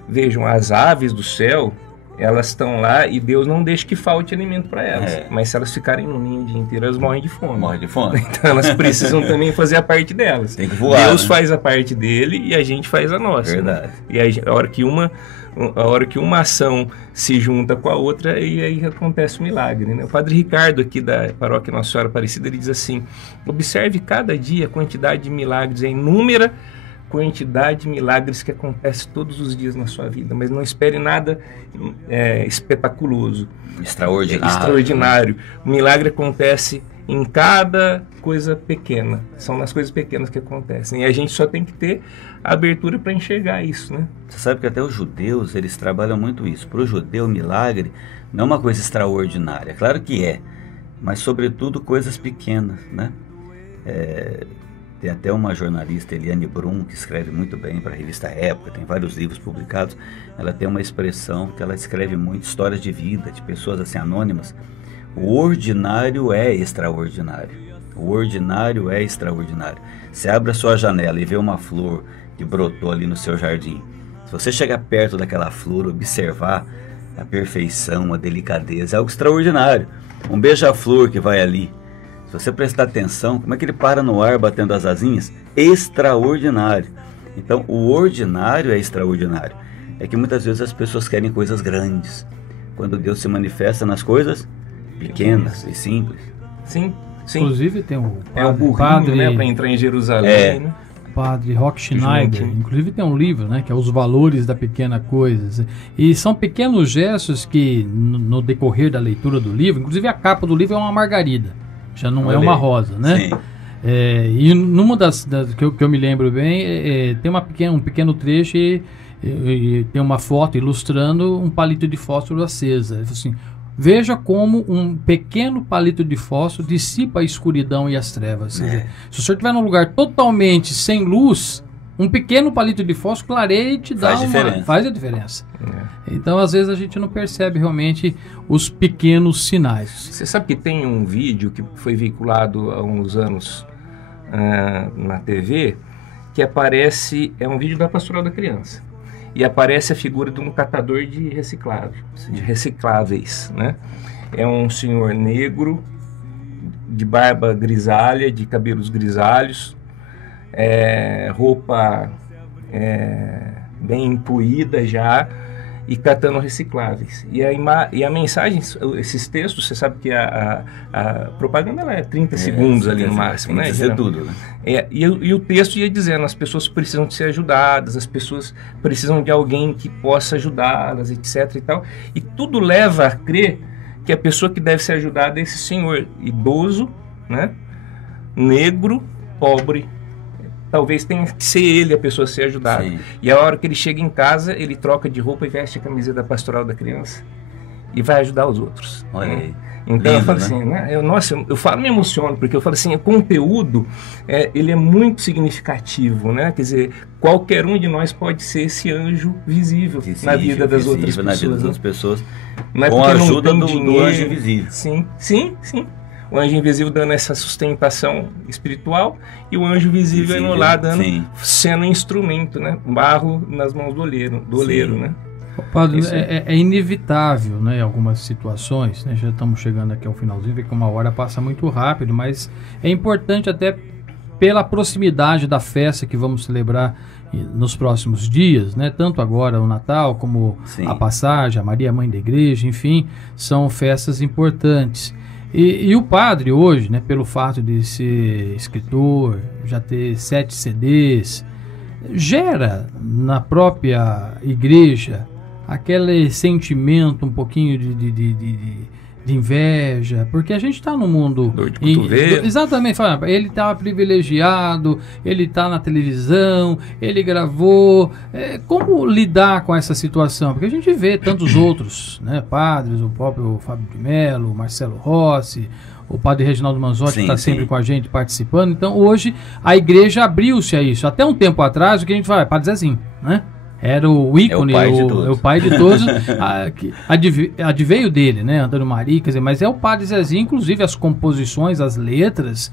vejam, as aves do céu, elas estão lá e Deus não deixa que falte alimento para elas. Mas se elas ficarem no ninho o dia inteiro, elas morrem de fome. Morrem de fome. Então elas precisam também fazer a parte delas. Tem que voar. Deus né? faz a parte dele e a gente faz a nossa. Verdade. Né? E aí, a hora que uma ação se junta com a outra, e aí acontece o milagre. Né? O Padre Ricardo, aqui da paróquia Nossa Senhora Aparecida, ele diz assim, observe cada dia a quantidade de milagres, é inúmera quantidade de milagres que acontece todos os dias na sua vida, mas não espere nada espetaculoso, extraordinário. O milagre acontece em cada coisa pequena. São nas coisas pequenas que acontecem. E a gente só tem que ter a abertura para enxergar isso, né? Você sabe que até os judeus, eles trabalham muito isso. Para o judeu, milagre não é uma coisa extraordinária. Claro que é, mas sobretudo coisas pequenas, né? Tem até uma jornalista, Eliane Brum, que escreve muito bem para a revista Época, tem vários livros publicados. Ela tem uma expressão que ela escreve muito, histórias de vida, de pessoas assim anônimas. O ordinário é extraordinário. O ordinário é extraordinário. Você abre a sua janela e vê uma flor que brotou ali no seu jardim. Se você chegar perto daquela flor, observar a perfeição, a delicadeza, é algo extraordinário. Um beija-flor que vai ali, se você prestar atenção, como é que ele para no ar batendo as asinhas? Extraordinário. Então, o ordinário é extraordinário. É que muitas vezes as pessoas querem coisas grandes, quando Deus se manifesta nas coisas pequenas e simples. Sim, sim. Inclusive tem o burrinho, padre, né, para entrar em Jerusalém, né? Padre Rock Schneider, inclusive tem um livro, né, que é Os Valores da Pequena Coisa. E são pequenos gestos que, no decorrer da leitura do livro, inclusive a capa do livro é uma margarida, já não é uma rosa, né? Sim. E numa das que eu me lembro bem, tem um pequeno trecho e tem uma foto ilustrando um palito de fósforo acesa. Assim, veja como um pequeno palito de fósforo dissipa a escuridão e as trevas. Ou seja, se o senhor estiver num lugar totalmente sem luz, um pequeno palito de fósforo clareia e te dá faz a diferença. Então, às vezes, a gente não percebe realmente os pequenos sinais. Você sabe que tem um vídeo que foi veiculado há uns anos na TV, que aparece, é um vídeo da Pastoral da Criança, e aparece a figura de um catador de recicláveis, né? É um senhor negro, de barba grisalha, de cabelos grisalhos, roupa bem empuída já, e catando recicláveis. E a mensagem, esses textos, você sabe que a propaganda ela é 30 segundos ali no máximo, né? Dizer tudo, né? E o texto ia dizendo, as pessoas precisam de ser ajudadas, as pessoas precisam de alguém que possa ajudá-las, etc. e tal. E tudo leva a crer que a pessoa que deve ser ajudada é esse senhor idoso, né? Negro, pobre. Talvez tenha que ser ele a pessoa a ser ajudada. Sim. E a hora que ele chega em casa, ele troca de roupa e veste a camiseta da Pastoral da Criança e vai ajudar os outros. Olha aí. Então, lindo, eu falo assim, né? Eu falo, me emociono, porque eu falo assim, o conteúdo, ele é muito significativo, né? Quer dizer, qualquer um de nós pode ser esse anjo visível na vida das outras pessoas. Na vida das outras pessoas, não é com a ajuda do anjo invisível. Sim, sim, sim. O anjo invisível dando essa sustentação espiritual e o anjo visível indo lá dando, sendo instrumento, né? Barro nas mãos do oleiro, né? Padre, é inevitável, né, em algumas situações, né? Já estamos chegando aqui ao finalzinho, vê que uma hora passa muito rápido, mas é importante até pela proximidade da festa que vamos celebrar nos próximos dias, né? Tanto agora o Natal como a Passagem, a Maria Mãe da Igreja, enfim, são festas importantes. E o padre hoje, né, pelo fato de ser escritor, já ter 7 CDs, gera na própria igreja aquele sentimento um pouquinho de inveja, porque a gente está no mundo... Dor de cotovelo. Exatamente, ele está privilegiado, ele está na televisão, ele gravou. Como lidar com essa situação? Porque a gente vê tantos outros, né, padres, o próprio Fábio de Mello, o Marcelo Rossi, o padre Reginaldo Manzotti, que está sempre com a gente participando. Então, hoje, a igreja abriu-se a isso. Até um tempo atrás, o que a gente fala, Padre Zezinho, né? Era o ícone, o pai de todos, adveio dele, né, Antônio Maria, quer dizer, mas é o Padre Zezinho, inclusive as composições, as letras,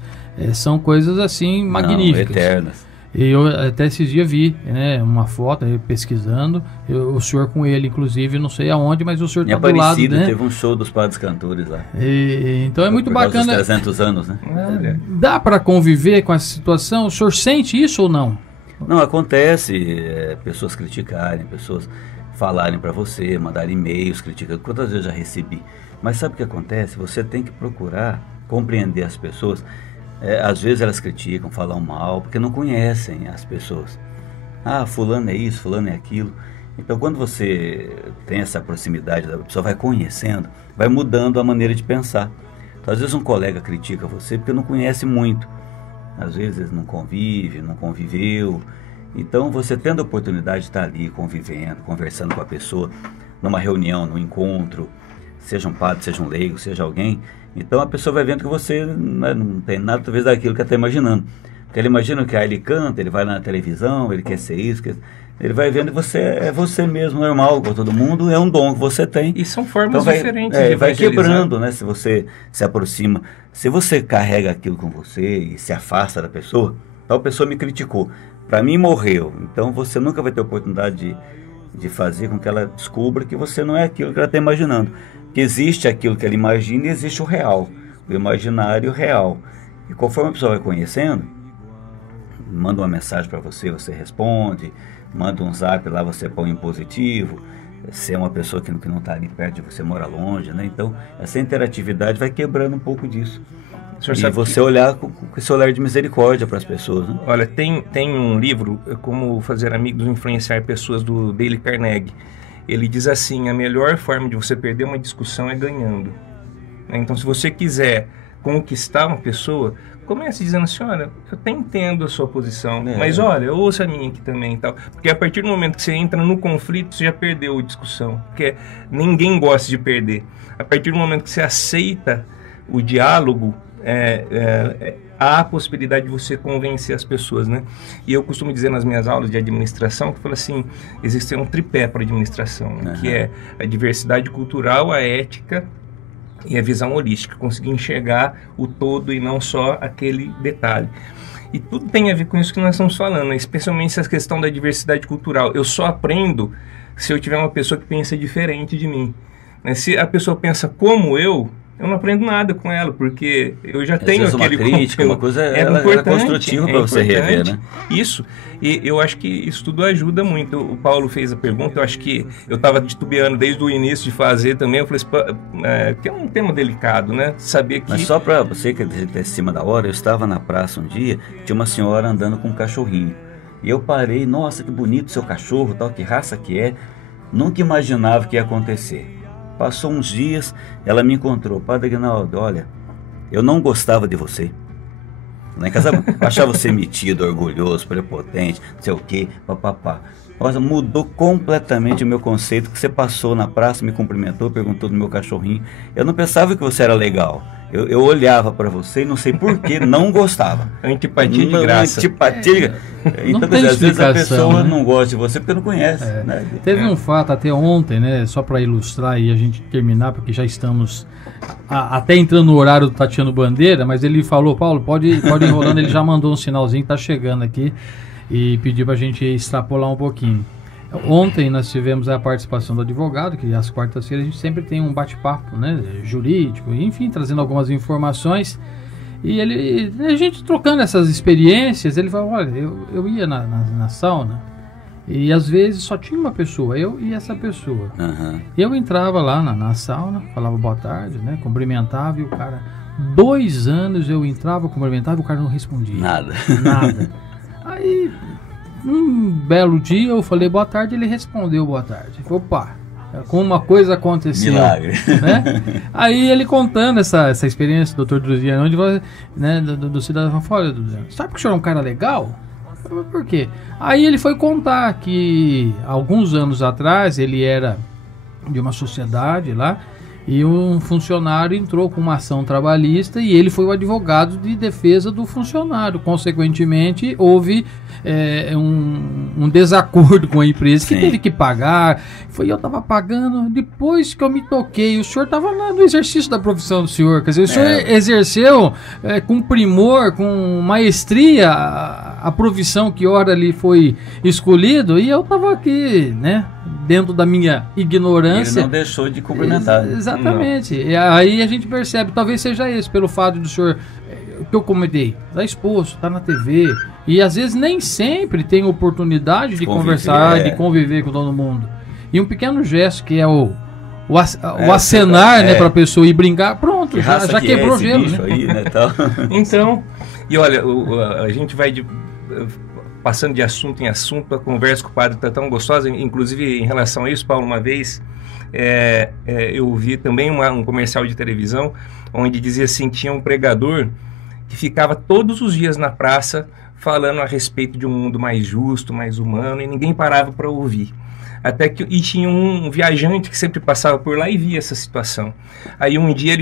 são coisas assim magníficas. Eternas. E eu até esses dias vi, né, uma foto, pesquisando, o senhor com ele, inclusive, não sei aonde, mas o senhor está do lado, né? Teve um show dos Padres Cantores lá. Então é muito bacana. Dos 300 anos, né? Dá para conviver com essa situação? O senhor sente isso ou não? Não, acontece pessoas criticarem, pessoas falarem para você, mandarem e-mails criticando. Quantas vezes eu já recebi? Mas sabe o que acontece? Você tem que procurar compreender as pessoas. Às vezes elas criticam, falam mal, porque não conhecem as pessoas. Ah, fulano é isso, fulano é aquilo. Então, quando você tem essa proximidade, a pessoa vai conhecendo, vai mudando a maneira de pensar. Então, às vezes um colega critica você porque não conhece muito. Às vezes não convive, não conviveu. Então, você tendo a oportunidade de estar ali convivendo, conversando com a pessoa, numa reunião, num encontro, seja um padre, seja um leigo, seja alguém, então a pessoa vai vendo que você não tem nada, talvez, daquilo que ela está imaginando. Porque ele imagina que ele canta, ele vai na televisão, ele quer ser isso, ele vai vendo que você é você mesmo, normal, com todo mundo, é um dom que você tem. E são formas diferentes de vai evangelizar. quebrando, né? Se você se aproxima, se você carrega aquilo com você e se afasta da pessoa, tal pessoa me criticou, para mim morreu, então você nunca vai ter oportunidade de fazer com que ela descubra que você não é aquilo que ela está imaginando. Que existe aquilo que ela imagina e existe o real, o imaginário real. E conforme a pessoa vai conhecendo, manda uma mensagem para você, você responde, manda um zap lá, você põe em positivo. Se é uma pessoa que não está ali perto de você, mora longe, né? Então, essa interatividade vai quebrando um pouco disso. E você olhar com esse olhar de misericórdia para as pessoas, né? Olha, tem um livro, Como Fazer Amigos e Influenciar Pessoas, do Dale Carnegie. Ele diz assim: a melhor forma de você perder uma discussão é ganhando. Então, se você quiser conquistar uma pessoa, comece dizendo assim: olha, eu até entendo a sua posição, mas olha, ouça a minha aqui também e tal. Porque a partir do momento que você entra no conflito, você já perdeu a discussão. Porque ninguém gosta de perder. A partir do momento que você aceita o diálogo, há a possibilidade de você convencer as pessoas, né? E eu costumo dizer nas minhas aulas de administração, que eu falo assim, existe um tripé para a administração, que é a diversidade cultural, a ética e a visão holística, conseguir enxergar o todo e não só aquele detalhe. E tudo tem a ver com isso que nós estamos falando, né? Especialmente essa questão da diversidade cultural. Eu só aprendo se eu tiver uma pessoa que pensa diferente de mim, né? Se a pessoa pensa como eu não aprendo nada com ela, porque eu já tenho aquele... Uma crítica, uma coisa ela é construtiva para você rever, né? Isso, e eu acho que isso tudo ajuda muito. O Paulo fez a pergunta, eu acho que eu estava titubeando desde o início de fazer também, eu falei assim, que é um tema delicado, né? Saber que... Mas só para você que está em cima da hora, eu estava na praça um dia, tinha uma senhora andando com um cachorrinho, e eu parei, nossa, que bonito seu cachorro, tal, que raça que é, nunca imaginava que ia acontecer. Passou uns dias, ela me encontrou: Padre Aguinaldo, olha, eu não gostava de você. Lá em casa eu achava você metido, orgulhoso, prepotente, não sei o quê, papapá. Nossa, mudou completamente o meu conceito, que você passou na praça, me cumprimentou, perguntou do meu cachorrinho. Eu não pensava que você era legal. Eu olhava para você e não sei por que não gostava. Antipatia de graça. Antipatia. Então, às vezes a pessoa não gosta de você porque não conhece. Né? Teve um fato até ontem, né? Só para ilustrar e a gente terminar, porque já estamos até entrando no horário do Tatiano Bandeira, mas ele falou: Paulo, pode ir enrolando, ele já mandou um sinalzinho que tá chegando aqui e pediu para a gente extrapolar um pouquinho. Ontem nós tivemos a participação do advogado, que às quartas-feiras a gente sempre tem um bate-papo, né, jurídico, enfim, trazendo algumas informações. E a gente trocando essas experiências, ele falou: olha, eu ia na sauna e às vezes só tinha uma pessoa, eu e essa pessoa. Eu entrava lá na sauna, falava boa tarde, né, cumprimentava, e o cara, 2 anos eu entrava, cumprimentava e o cara não respondia. Nada. Aí, um belo dia eu falei boa tarde, ele respondeu boa tarde. Opa, como uma coisa aconteceu. Milagre. Né? Aí ele contando essa experiência do Dr. Druziano, né, do cidadão, falou: sabe que o senhor é um cara legal? Eu falei: por quê? Aí ele foi contar que alguns anos atrás ele era de uma sociedade lá, e um funcionário entrou com uma ação trabalhista e ele foi o advogado de defesa do funcionário. Consequentemente, houve um desacordo com a empresa que teve que pagar. Eu estava pagando, depois que eu me toquei, o senhor estava lá no exercício da profissão do senhor. Quer dizer, o senhor exerceu com primor, com maestria a profissão que ora ali foi escolhido, e eu estava aqui, né, dentro da minha ignorância. Ele não deixou de cumprimentar. Exatamente. E aí a gente percebe, talvez seja esse, pelo fato do senhor, que eu comentei, está exposto, está na TV, e às vezes nem sempre tem oportunidade de conversar, de conviver com todo mundo. E um pequeno gesto que é o acenar, né, para a pessoa ir brincar, pronto, já quebrou o gelo. Né? Aí, né, tal. Então, e olha, a gente vai passando de assunto em assunto, a conversa com o padre está tão gostosa. Inclusive, em relação a isso, Paulo, uma vez eu vi também um comercial de televisão onde dizia assim, tinha um pregador que ficava todos os dias na praça falando a respeito de um mundo mais justo, mais humano, e ninguém parava para ouvir. E tinha um viajante que sempre passava por lá e via essa situação. Aí um dia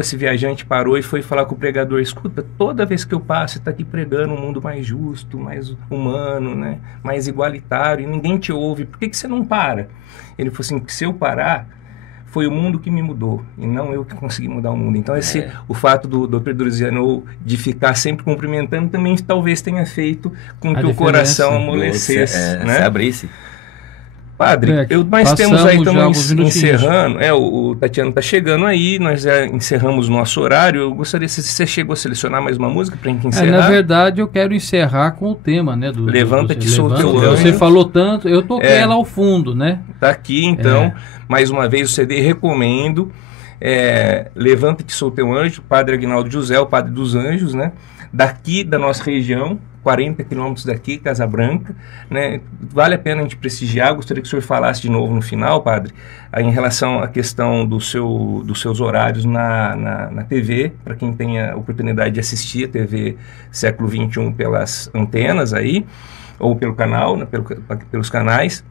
esse viajante parou e foi falar com o pregador: escuta, toda vez que eu passo, você está aqui pregando um mundo mais justo, mais humano, né, mais igualitário, e ninguém te ouve, por que você não para? Ele falou assim: se eu parar, foi o mundo que me mudou, e não eu que consegui mudar o mundo. Então o fato do Dr. Drusiano de ficar sempre cumprimentando também talvez tenha feito com que o coração amolecesse, né? Se abrisse. Padre, nós temos aí, estamos encerrando, o Tatiano está chegando aí, nós já encerramos o nosso horário. Eu gostaria, se você chegou a selecionar mais uma música para a gente encerrar. Na verdade, eu quero encerrar com o tema, né? Levanta-te, sou teu anjo. Você falou tanto, eu toquei ela ao fundo, né? Tá aqui, então, mais uma vez o CD, recomendo. Levanta-te, sou teu anjo, Padre Aguinaldo José, o Padre dos Anjos, né? Daqui da nossa região, 40 quilômetros daqui, Casa Branca, né? Vale a pena a gente prestigiar. Gostaria que o senhor falasse de novo no final, padre, em relação à questão dos seus horários na TV, para quem tenha a oportunidade de assistir a TV Século XXI pelas antenas aí, ou pelo canal, né? Pelos canais.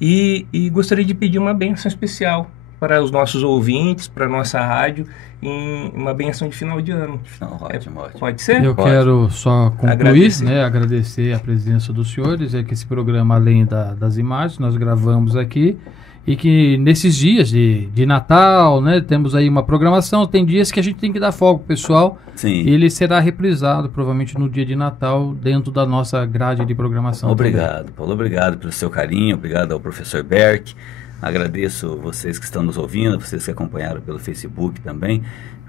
E gostaria de pedir uma bênção especial para os nossos ouvintes, para a nossa rádio, em uma benção de final de ano. Ótimo. Pode ser? Eu quero só concluir, agradecer a presença dos senhores, que esse programa, além das imagens, nós gravamos aqui, e que nesses dias de Natal, né, temos aí uma programação, tem dias que a gente tem que dar folga pro pessoal. Sim. E ele será reprisado provavelmente no dia de Natal dentro da nossa grade de programação. Obrigado, também. Paulo, obrigado pelo seu carinho, obrigado ao professor Berck. Agradeço vocês que estão nos ouvindo, vocês que acompanharam pelo Facebook também.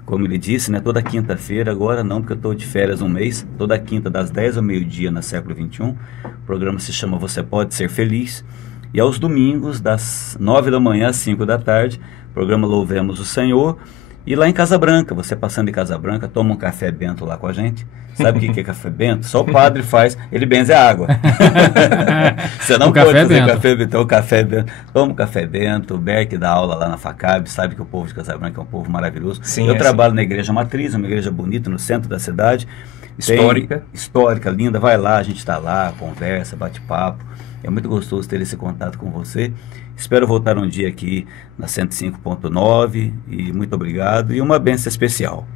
Como ele disse, né, toda quinta-feira, agora não, porque eu estou de férias um mês, toda quinta das 10 ao meio-dia na Século XXI, o programa se chama Você Pode Ser Feliz. E aos domingos, das 9 da manhã às 5 da tarde, o programa Louvemos o Senhor. E lá em Casa Branca, você passando em Casa Branca, toma um café bento lá com a gente. Sabe o que é café bento? Só o padre faz, ele benze a água. Você não pode fazer café bento, então o café bento. Toma um café bento, o Berck dá aula lá na FACAB, sabe que o povo de Casa Branca é um povo maravilhoso. Sim, eu trabalho na Igreja Matriz, uma igreja bonita no centro da cidade. Histórica, linda, vai lá, a gente está lá, conversa, bate papo. É muito gostoso ter esse contato com você. Espero voltar um dia aqui na 105.9 e muito obrigado. E uma bênção especial.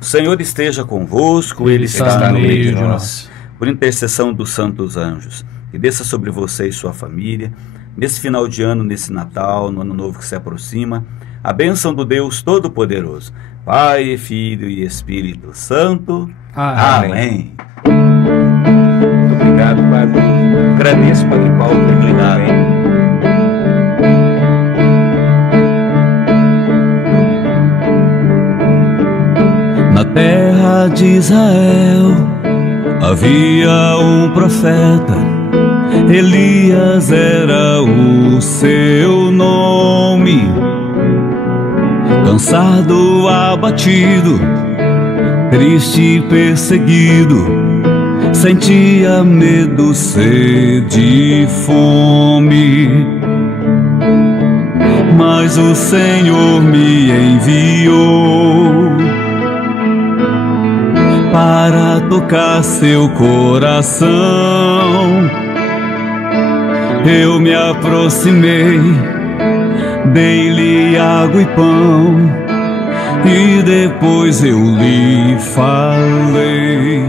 O Senhor esteja convosco, Ele está no meio de nós. Por intercessão dos santos anjos, que desça sobre você e sua família, nesse final de ano, nesse Natal, no ano novo que se aproxima, a bênção do Deus Todo-Poderoso, Pai, Filho e Espírito Santo. Amém. Muito obrigado, Padre. Agradeço, Padre Paulo, por obrigado. Na terra de Israel havia um profeta, Elias era o seu nome. Cansado, abatido, triste e perseguido, sentia medo, sede e fome. Mas o Senhor me enviou para tocar seu coração. Eu me aproximei, dei-lhe água e pão, e depois eu lhe falei.